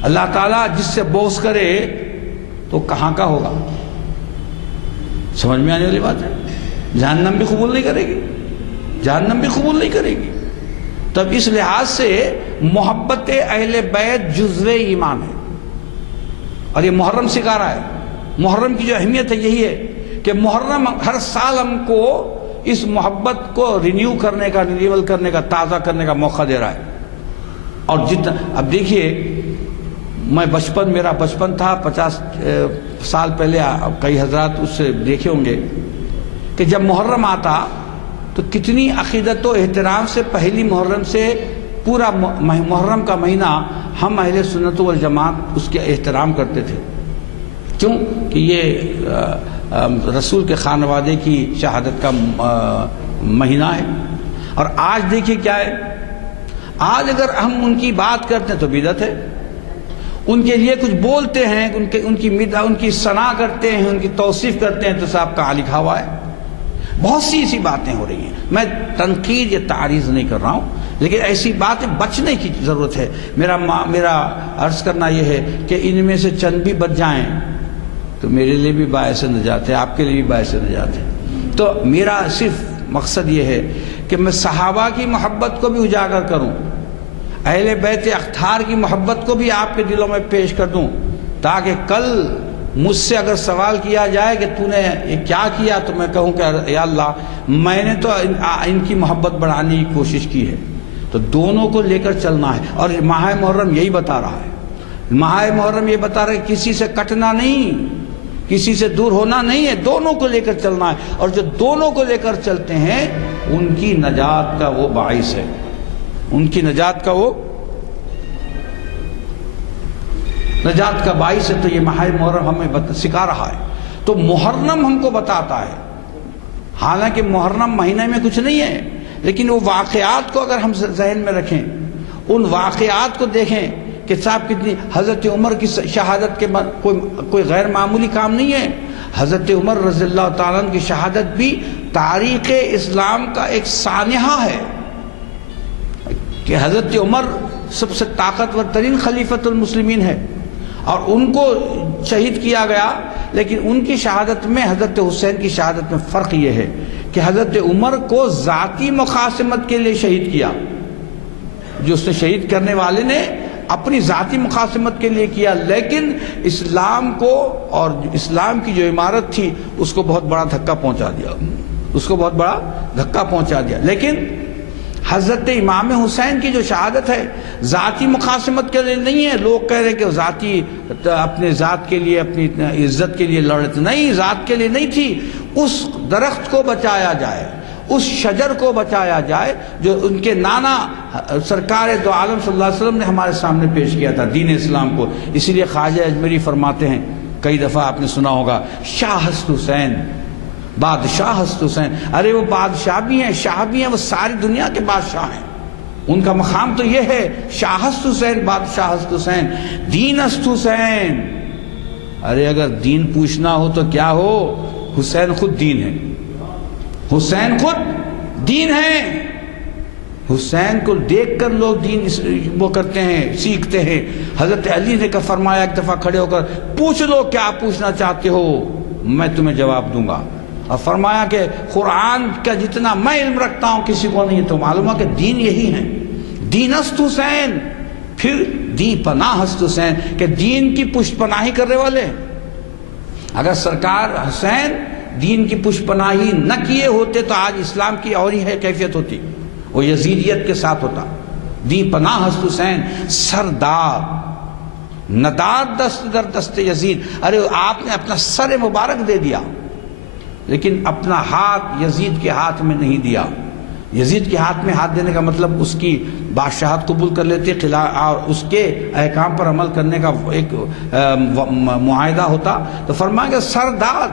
اللہ تعالیٰ جس سے بغض کرے تو کہاں کا ہوگا؟ سمجھ میں آنے والی بات ہے۔ جہنم بھی قبول نہیں کرے گی، جہنم بھی قبول نہیں کرے گی۔ تب اس لحاظ سے محبت اہل بیت جزو ایمان ہے، اور یہ محرم سکھا رہا ہے۔ محرم کی جو اہمیت ہے یہی ہے کہ محرم ہر سال ہم کو اس محبت کو رینیو کرنے کا، رینیول کرنے کا، تازہ کرنے کا موقع دے رہا ہے۔ اور جتنا اب دیکھیے، میرا بچپن تھا 50 سال پہلے، کئی حضرات اس سے دیکھے ہوں گے کہ جب محرم آتا تو کتنی عقیدت و احترام سے پہلی محرم سے پورا محرم کا مہینہ ہم اہل سنت والجماعت اس کے احترام کرتے تھے۔ کیوں کہ یہ رسول کے خانوادے کی شہادت کا مہینہ ہے۔ اور آج دیکھیے کیا ہے، آج اگر ہم ان کی بات کرتے ہیں تو بدعت ہے، ان کے لیے کچھ بولتے ہیں، ان کی ثنا کرتے ہیں، ان کی توصیف کرتے ہیں تو صاحب کہاں لکھا ہوا ہے۔ بہت سی ایسی باتیں ہو رہی ہیں، میں تنقید یا تعریض نہیں کر رہا ہوں، لیکن ایسی باتیں بچنے کی ضرورت ہے۔ میرا عرض کرنا یہ ہے کہ ان میں سے چند بھی بچ جائیں تو میرے لیے بھی باعث نجات ہے، آپ کے لیے بھی باعث نجات ہے۔ تو میرا صرف مقصد یہ ہے کہ میں صحابہ کی محبت کو بھی اجاگر کروں، اہل بیت اختار کی محبت کو بھی آپ کے دلوں میں پیش کر دوں، تاکہ کل مجھ سے اگر سوال کیا جائے کہ تو نے یہ کیا کیا تو میں کہوں کہ یا اللہ میں نے تو ان کی محبت بڑھانے کی کوشش کی ہے۔ تو دونوں کو لے کر چلنا ہے، اور ماہ محرم یہی بتا رہا ہے۔ ماہ محرم یہ بتا رہا ہے کہ کسی سے کٹنا نہیں، کسی سے دور ہونا نہیں ہے، دونوں کو لے کر چلنا ہے، اور جو دونوں کو لے کر چلتے ہیں ان کی نجات کا وہ باعث ہے، ان کی نجات کا وہ نجات کا باعث ہے۔ تو یہ ماہ محرم ہمیں سکھا رہا ہے۔ تو محرم ہم کو بتاتا ہے، حالانکہ محرم مہینے میں کچھ نہیں ہے، لیکن وہ واقعات کو اگر ہم ذہن میں رکھیں، ان واقعات کو دیکھیں کہ صاحب کتنی حضرت عمر کی شہادت کے بعد کوئی غیر معمولی کام نہیں ہے۔ حضرت عمر رضی اللہ تعالیٰ عنہ کی شہادت بھی تاریخ اسلام کا ایک سانحہ ہے کہ حضرت عمر سب سے طاقتور ترین خلیفۃ المسلمین ہے، اور ان کو شہید کیا گیا، لیکن ان کی شہادت میں حضرت حسین کی شہادت میں فرق یہ ہے کہ حضرت عمر کو ذاتی مقاصمت کے لیے شہید کیا، جو اس نے شہید کرنے والے نے اپنی ذاتی مقاصمت کے لیے کیا، لیکن اسلام کو اور اسلام کی جو عمارت تھی اس کو بہت بڑا دھکا پہنچا دیا، اس کو بہت بڑا دھکا پہنچا دیا۔ لیکن حضرت امام حسین کی جو شہادت ہے ذاتی مقاصمت کے لیے نہیں ہے۔ لوگ کہہ رہے ہیں کہ ذاتی اپنے ذات کے لیے، اپنی عزت کے لیے لڑتے، نہیں، ذات کے لیے نہیں تھی۔ اس درخت کو بچایا جائے، اس شجر کو بچایا جائے جو ان کے نانا سرکار دو عالم صلی اللہ علیہ وسلم نے ہمارے سامنے پیش کیا تھا، دین اسلام کو۔ اسی لیے خواجہ اجمیری فرماتے ہیں، کئی دفعہ آپ نے سنا ہوگا، شاہ ہست حسین، بادشاہ ہست حسین۔ ارے وہ بادشاہ بھی ہیں، شاہ بھی ہیں، وہ ساری دنیا کے بادشاہ ہیں، ان کا مقام تو یہ ہے، شاہ ہست حسین، بادشاہ ہست حسین، دین ہست حسین۔ ارے اگر دین پوچھنا ہو تو کیا ہو، حسین خود دین ہے، حسین خود دین ہے۔ حسین کو دیکھ کر لوگ دین وہ کرتے ہیں، سیکھتے ہیں۔ حضرت علی نے فرمایا ایک دفعہ کھڑے ہو کر، پوچھ لو کیا پوچھنا چاہتے ہو، میں تمہیں جواب دوں گا۔ اور فرمایا کہ قرآن کا جتنا میں علم رکھتا ہوں کسی کو نہیں، تو معلوم ہے کہ دین یہی ہے، دین ہست حسین، پھر دی پناہ ہست حسین، کہ دین کی پشت پناہی کرنے والے۔ اگر سرکار حسین دین کی پشت پناہی نہ کیے ہوتے تو آج اسلام کی اور ہی ہے کیفیت ہوتی، وہ یزیدیت کے ساتھ ہوتا۔ دی پناہ ہست حسین، سردار نداد دست در دست یزید۔ ارے آپ نے اپنا سر مبارک دے دیا، لیکن اپنا ہاتھ یزید کے ہاتھ میں نہیں دیا۔ یزید کے ہاتھ میں ہاتھ دینے کا مطلب اس کی بادشاہت قبول کر لیتے اور اس کے احکام پر عمل کرنے کا ایک معاہدہ ہوتا، تو فرمایا کہ سرداد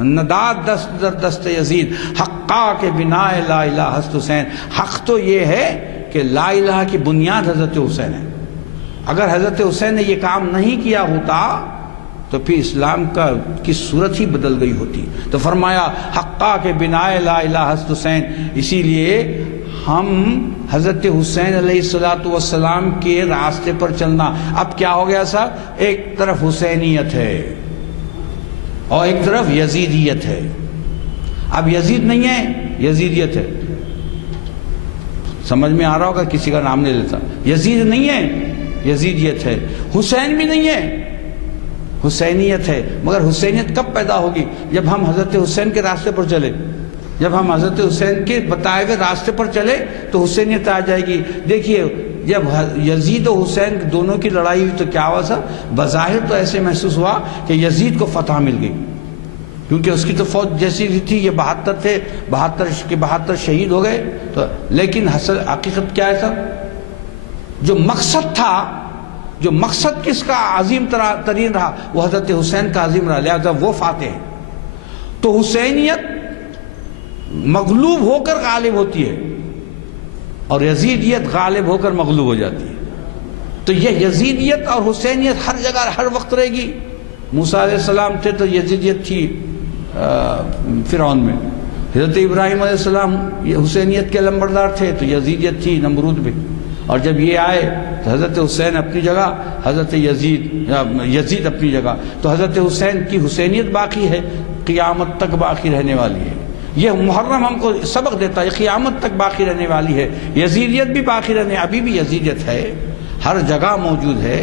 نداد دست در دست یزید حقا کے بنا لا الہ ہست حسین. حق تو یہ ہے کہ لا الہ کی بنیاد حضرت حسین ہے. اگر حضرت حسین نے یہ کام نہیں کیا ہوتا تو پھر اسلام کی صورت ہی بدل گئی ہوتی. تو فرمایا حقا کے بنا لا الہ ہست حسین. اسی لیے ہم حضرت حسین علیہ السلام کے راستے پر چلنا. اب کیا ہو گیا صاحب، ایک طرف حسینیت ہے اور ایک طرف یزیدیت ہے. اب یزید نہیں ہے، یزیدیت ہے. سمجھ میں آ رہا ہوگا، کسی کا نام نہیں لیتا. یزید نہیں ہے، یزیدیت ہے. حسین بھی نہیں ہے، حسینیت ہے. مگر حسینیت کب پیدا ہوگی؟ جب ہم حضرت حسین کے راستے پر چلے. جب ہم حضرت حسین کے بتائے ہوئے راستے پر چلے تو حسینیت آ جائے گی. دیکھیے جب یزید و حسین دونوں کی لڑائی ہوئی تو کیا ہوا سر؟ بظاہر تو ایسے محسوس ہوا کہ یزید کو فتح مل گئی، کیونکہ اس کی تو فوج جیسی تھی. یہ 72 تھے، 72 شہید ہو گئے. تو لیکن حقیقت کیا ہے سر؟ جو مقصد تھا، جو مقصد کس کا عظیم ترین رہا، وہ حضرت حسین کا عظیم رہا، لہذا وہ فاتح ہے. تو حسینیت مغلوب ہو کر غالب ہوتی ہے اور یزیدیت غالب ہو کر مغلوب ہو جاتی ہے. تو یہ یزیدیت اور حسینیت ہر جگہ ہر وقت رہے گی. موسیٰ علیہ السلام تھے تو یزیدیت تھی فرعون میں. حضرت ابراہیم علیہ السلام حسینیت کے لمبردار تھے تو یزیدیت تھی نمرود میں. اور جب یہ آئے تو حضرت حسین اپنی جگہ، حضرت یزید اپنی جگہ. تو حضرت حسین کی حسینیت باقی ہے، قیامت تک باقی رہنے والی ہے. یہ محرم ہم کو سبق دیتا ہے، قیامت تک باقی رہنے والی ہے. یزیدیت بھی باقی رہنے، ابھی بھی یزیدیت ہے، ہر جگہ موجود ہے.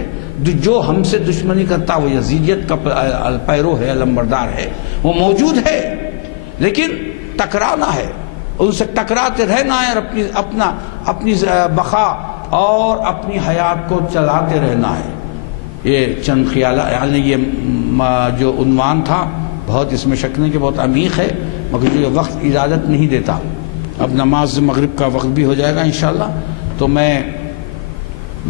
جو ہم سے دشمنی کرتا وہ یزیدیت کا پیرو ہے، علمبردار ہے، وہ موجود ہے. لیکن ٹکرانا ہے، ان سے ٹکراتے رہنا ہے اور اپنی بقا اور اپنی حیات کو چلاتے رہنا ہے. یہ چند خیالات، یعنی یہ جو عنوان تھا بہت اس میں شک نہیں کہ بہت عمیق ہے، مگر یہ وقت اجازت نہیں دیتا. اب نماز مغرب کا وقت بھی ہو جائے گا انشاءاللہ. تو میں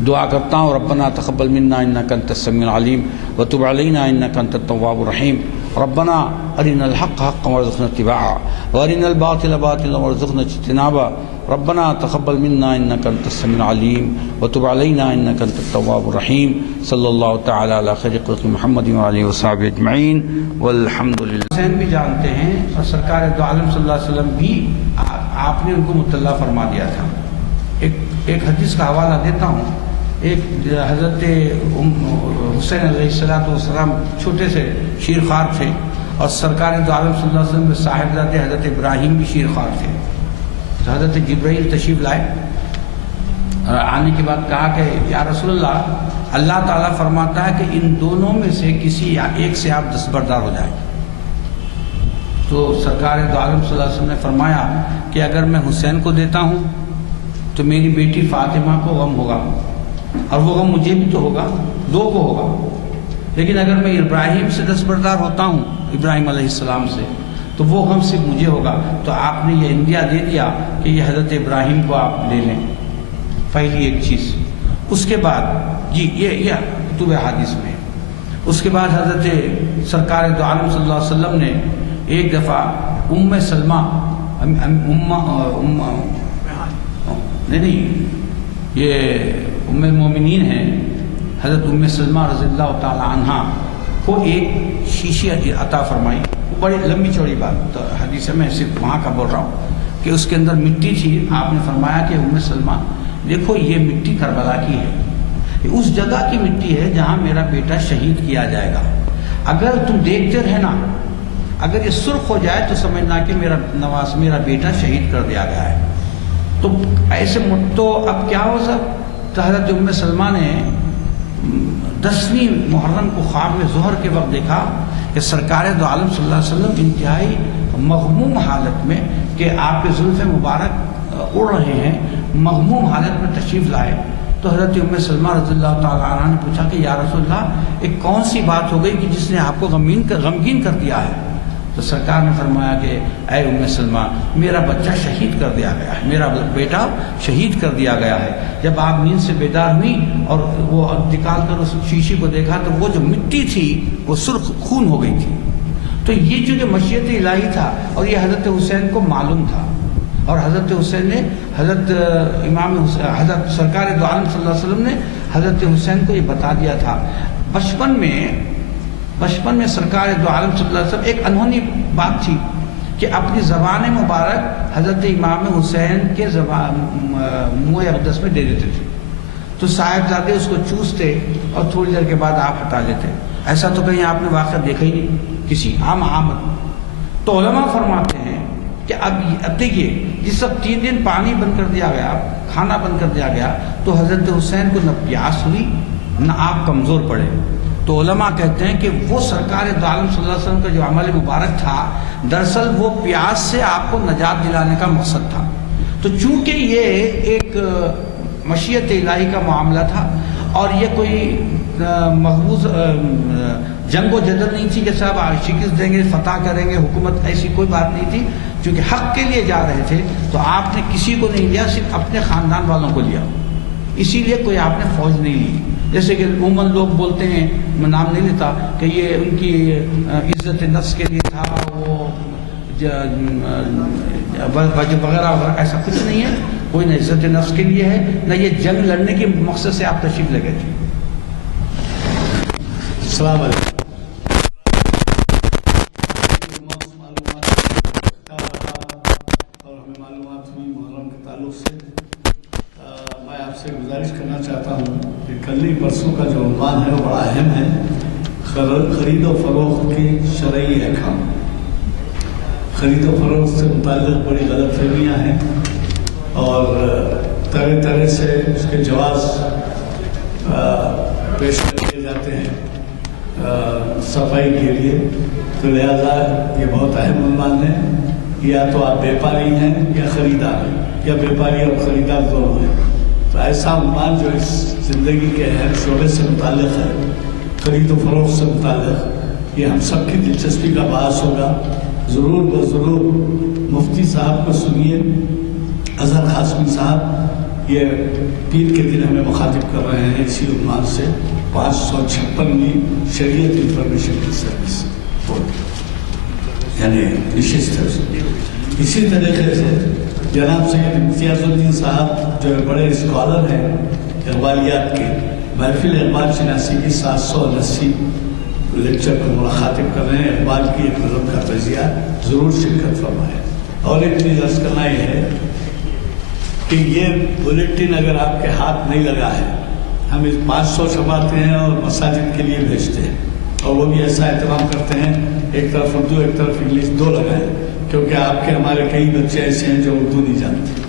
دعا کرتا ہوں، ربنا تقبل منا انک انت السمیع العلیم وتب علینا انک انت التواب الرحیم. ربنا ارنا الحق حقا وارزقنا اتباعه وارنا الباطل باطلا وارزقنا اجتنابه. ربنا تقبل منا انك انت السميع العليم وتب علينا انك انت التواب الرحيم. صلی اللہ تعالی علی خیر خلق محمد وعلیہ وصحبہ اجمعین والحمد للہ. حسین بھی جانتے ہیں اور سرکار دو عالم صلی اللہ علیہ وسلم بھی آپ نے ان کو مطلع فرما دیا تھا. ایک حدیث کا حوالہ دیتا ہوں. ایک حضرت حسین علیہ السلام چھوٹے سے شیرخوار تھے اور سرکار دو عالم صلی اللہ علیہ وسلم کے صاحبزادے حضرت ابراہیم بھی شیرخوار تھے. تو حضرت جبرائیل تشریف لائے اور آنے کے بعد کہا کہ یا رسول اللہ، اللہ تعالیٰ فرماتا ہے کہ ان دونوں میں سے کسی ایک سے آپ دستبردار ہو جائیں. تو سرکار دو عالم صلی اللہ علیہ وسلم نے فرمایا کہ اگر میں حسین کو دیتا ہوں تو میری بیٹی فاطمہ کو غم ہوگا اور وہ غم مجھے بھی تو ہوگا، دو کو ہوگا. لیکن اگر میں ابراہیم سے دستبردار ہوتا ہوں، ابراہیم علیہ السلام سے، تو وہ غم صرف مجھے ہوگا. تو آپ نے یہ اندیا دے دیا کہ یہ حضرت ابراہیم کو آپ لے لیں. پہلی ایک چیز. اس کے بعد جی یہ کتب حدیث میں. اس کے بعد حضرت سرکار دو عالم صلی اللہ علیہ وسلم نے ایک دفعہ ام سلمہ نہیں یہ ام المومنین ہیں حضرت ام سلمہ رضی اللہ تعالی عنہ کو ایک شیشی عطا فرمائی. بڑی لمبی چوڑی بات تو حدیث میں صرف وہاں کا بول رہا ہوں کہ اس کے اندر مٹی تھی. آپ نے فرمایا کہ ام سلمہ دیکھو یہ مٹی کربلا کی ہے، اس جگہ کی مٹی ہے جہاں میرا بیٹا شہید کیا جائے گا. اگر تم دیکھتے رہنا، اگر یہ سرخ ہو جائے تو سمجھنا کہ میرا بیٹا شہید کر دیا گیا ہے. تو ایسے تو اب کیا ہو سر؟ تو حضرت ام سلمہ نے 10ویں محرم کو خواب میں ظہر کے وقت دیکھا کہ سرکار دو عالم صلی اللہ علیہ وسلم انتہائی مغموم حالت میں کہ آپ کے زلف مبارک اڑ رہے ہیں، مغموم حالت میں تشریف لائے. تو حضرت ام سلمہ رضی اللہ تعالیٰ عنہ نے پوچھا کہ یا رسول اللہ ایک کون سی بات ہو گئی کہ جس نے آپ کو غمگین کر دیا ہے؟ تو سرکار نے فرمایا کہ اے ام سلمہ، میرا بچہ شہید کر دیا گیا ہے، میرا بیٹا شہید کر دیا گیا ہے۔ جب آپ نیند سے بیدار ہوئی اور وہ نکال کر اس شیشے کو دیکھا تو وہ جو مٹی تھی وہ سرخ خون ہو گئی تھی۔ تو یہ جو مشیت الہی تھا، اور یہ حضرت حسین کو معلوم تھا، اور حضرت حسین نے حضرت سرکار دو عالم صلی اللہ علیہ وسلم نے حضرت حسین کو یہ بتا دیا تھا۔ بچپن میں سرکار دو عالم صلی اللہ علیہ وسلم ایک انہونی بات تھی کہ اپنی زبان مبارک حضرت امام حسین کے منہ اقدس میں دے دیتے تھے، تو صاحبزادے اس کو چوستے اور تھوڑی دیر کے بعد آپ ہٹا لیتے۔ ایسا تو کہیں آپ نے واقعہ دیکھا ہی نہیں کسی عام آمد۔ تو علماء فرماتے ہیں کہ اب دیکھیے، جس وقت 3 دن پانی بند کر دیا گیا، کھانا بند کر دیا گیا، تو حضرت حسین کو نہ پیاس ہوئی نہ آپ کمزور پڑے۔ تو علماء کہتے ہیں کہ وہ سرکار دو عالم صلی اللہ علیہ وسلم کا جو عمل مبارک تھا، دراصل وہ پیاس سے آپ کو نجات دلانے کا مقصد تھا۔ تو چونکہ یہ ایک مشیت الہی کا معاملہ تھا، اور یہ کوئی محفوظ جنگ و جدل نہیں تھی کہ صاحب شکست دیں گے، فتح کریں گے حکومت، ایسی کوئی بات نہیں تھی۔ چونکہ حق کے لیے جا رہے تھے تو آپ نے کسی کو نہیں لیا، صرف اپنے خاندان والوں کو لیا، اسی لیے کوئی آپ نے فوج نہیں لی۔ جیسے کہ عموماً لوگ بولتے ہیں، میں نام نہیں لیتا، کہ یہ ان کی عزت نفس کے لیے تھا، وہ وغیرہ وغیرہ، ایسا کچھ نہیں ہے۔ کوئی نہ عزت نفس کے لیے ہے، نہ یہ جنگ لڑنے کے مقصد سے آپ تشریف لے گئے تھے۔ السلام علیکم۔ اور ہمیں معلومات ہوئی محرم کے تعلق سے، میں آپ سے گزارش کرنا چاہتا ہوں کہ کل ہی پرسوں کا جو عنوان ہے وہ بڑا اہم ہے، خرید و فروخت کے شرعی احکام۔ خرید و فروخت سے متعلق بڑی غلط فہمیاں ہیں، اور طرح طرح سے اس کے جواز پیش کیے جاتے ہیں صفائی کے لیے۔ تو لہذا یہ بہت اہم عنوان ہے، یا تو آپ بیپاری ہیں یا خریدار ہیں، یا بیپاری اور خریدار دونوں ہیں۔ تو ایسا عنوان جو اس زندگی کے اہم شعبے سے متعلق ہے، خرید و فروخت سے متعلق، یہ ہم سب کی دلچسپی کا باعث ہوگا۔ ضرور مفتی صاحب کو سنیے، اظہر قاسمی صاحب یہ پیر کے دن ہمیں مخاطب کر رہے ہیں اسی عنوان سے، 556ویں شریعت انفارمیشن کی سروس یعنی نشست ہے۔ اسی طریقے سے جناب سید امتیاز الدین صاحب جو بڑے اسکالر ہیں اقبالیات کے، محفل اقبال شناسی کی 780 لیکچر کو مخاطب کر رہے ہیں۔ اقبال کی ایک نظم کا تجزیہ ضرور شرکت فرمائیں۔ اور ایک چیز عرض کرنا یہ ہے کہ یہ بلیٹن اگر آپ کے ہاتھ نہیں لگا ہے، ہم اس 500 چھپاتے ہیں اور مساجد کے لیے بھیجتے ہیں، اور وہ بھی ایسا اہتمام کرتے ہیں ایک طرف اردو ایک طرف انگلش، 2 لگائیں، کیونکہ آپ کے ہمارے کئی بچے ایسے ہیں جو اردو نہیں جانتے،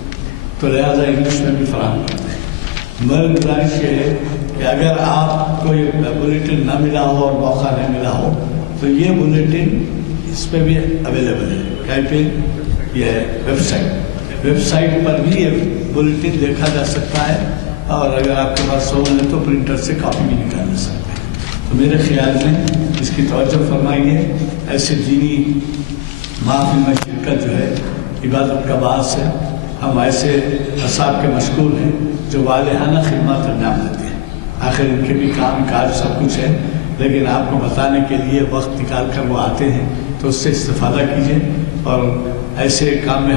تو لہٰذا انگلش میں بھی فراہم کرتے ہیں۔ میری گزارش یہ ہے کہ اگر آپ کو یہ بلیٹن نہ ملا ہو اور موقع نہیں ملا ہو تو یہ بلیٹن اس پہ بھی اویلیبل ہے، کہیں پہ یہ ویب سائٹ پر بھی یہ بلیٹن دیکھا جا سکتا ہے، اور اگر آپ کے پاس فون ہے تو پرنٹر سے کاپی بھی نکال لے سکتے ہیں۔ تو میرے خیال میں اس کی توجہ فرمائیے۔ ایسے دینی محفل میں شرکت جو ہے عبادت کا باعث ہے۔ ہم ایسے اصحاب کے مشغول ہیں جو والہانہ خدمات انجام دیتے ہیں، آخر ان کے بھی کام کاج سب کچھ ہے، لیکن آپ کو بتانے کے لیے وقت نکال کر وہ آتے ہیں، تو اس سے استفادہ کیجیے، اور ایسے کام میں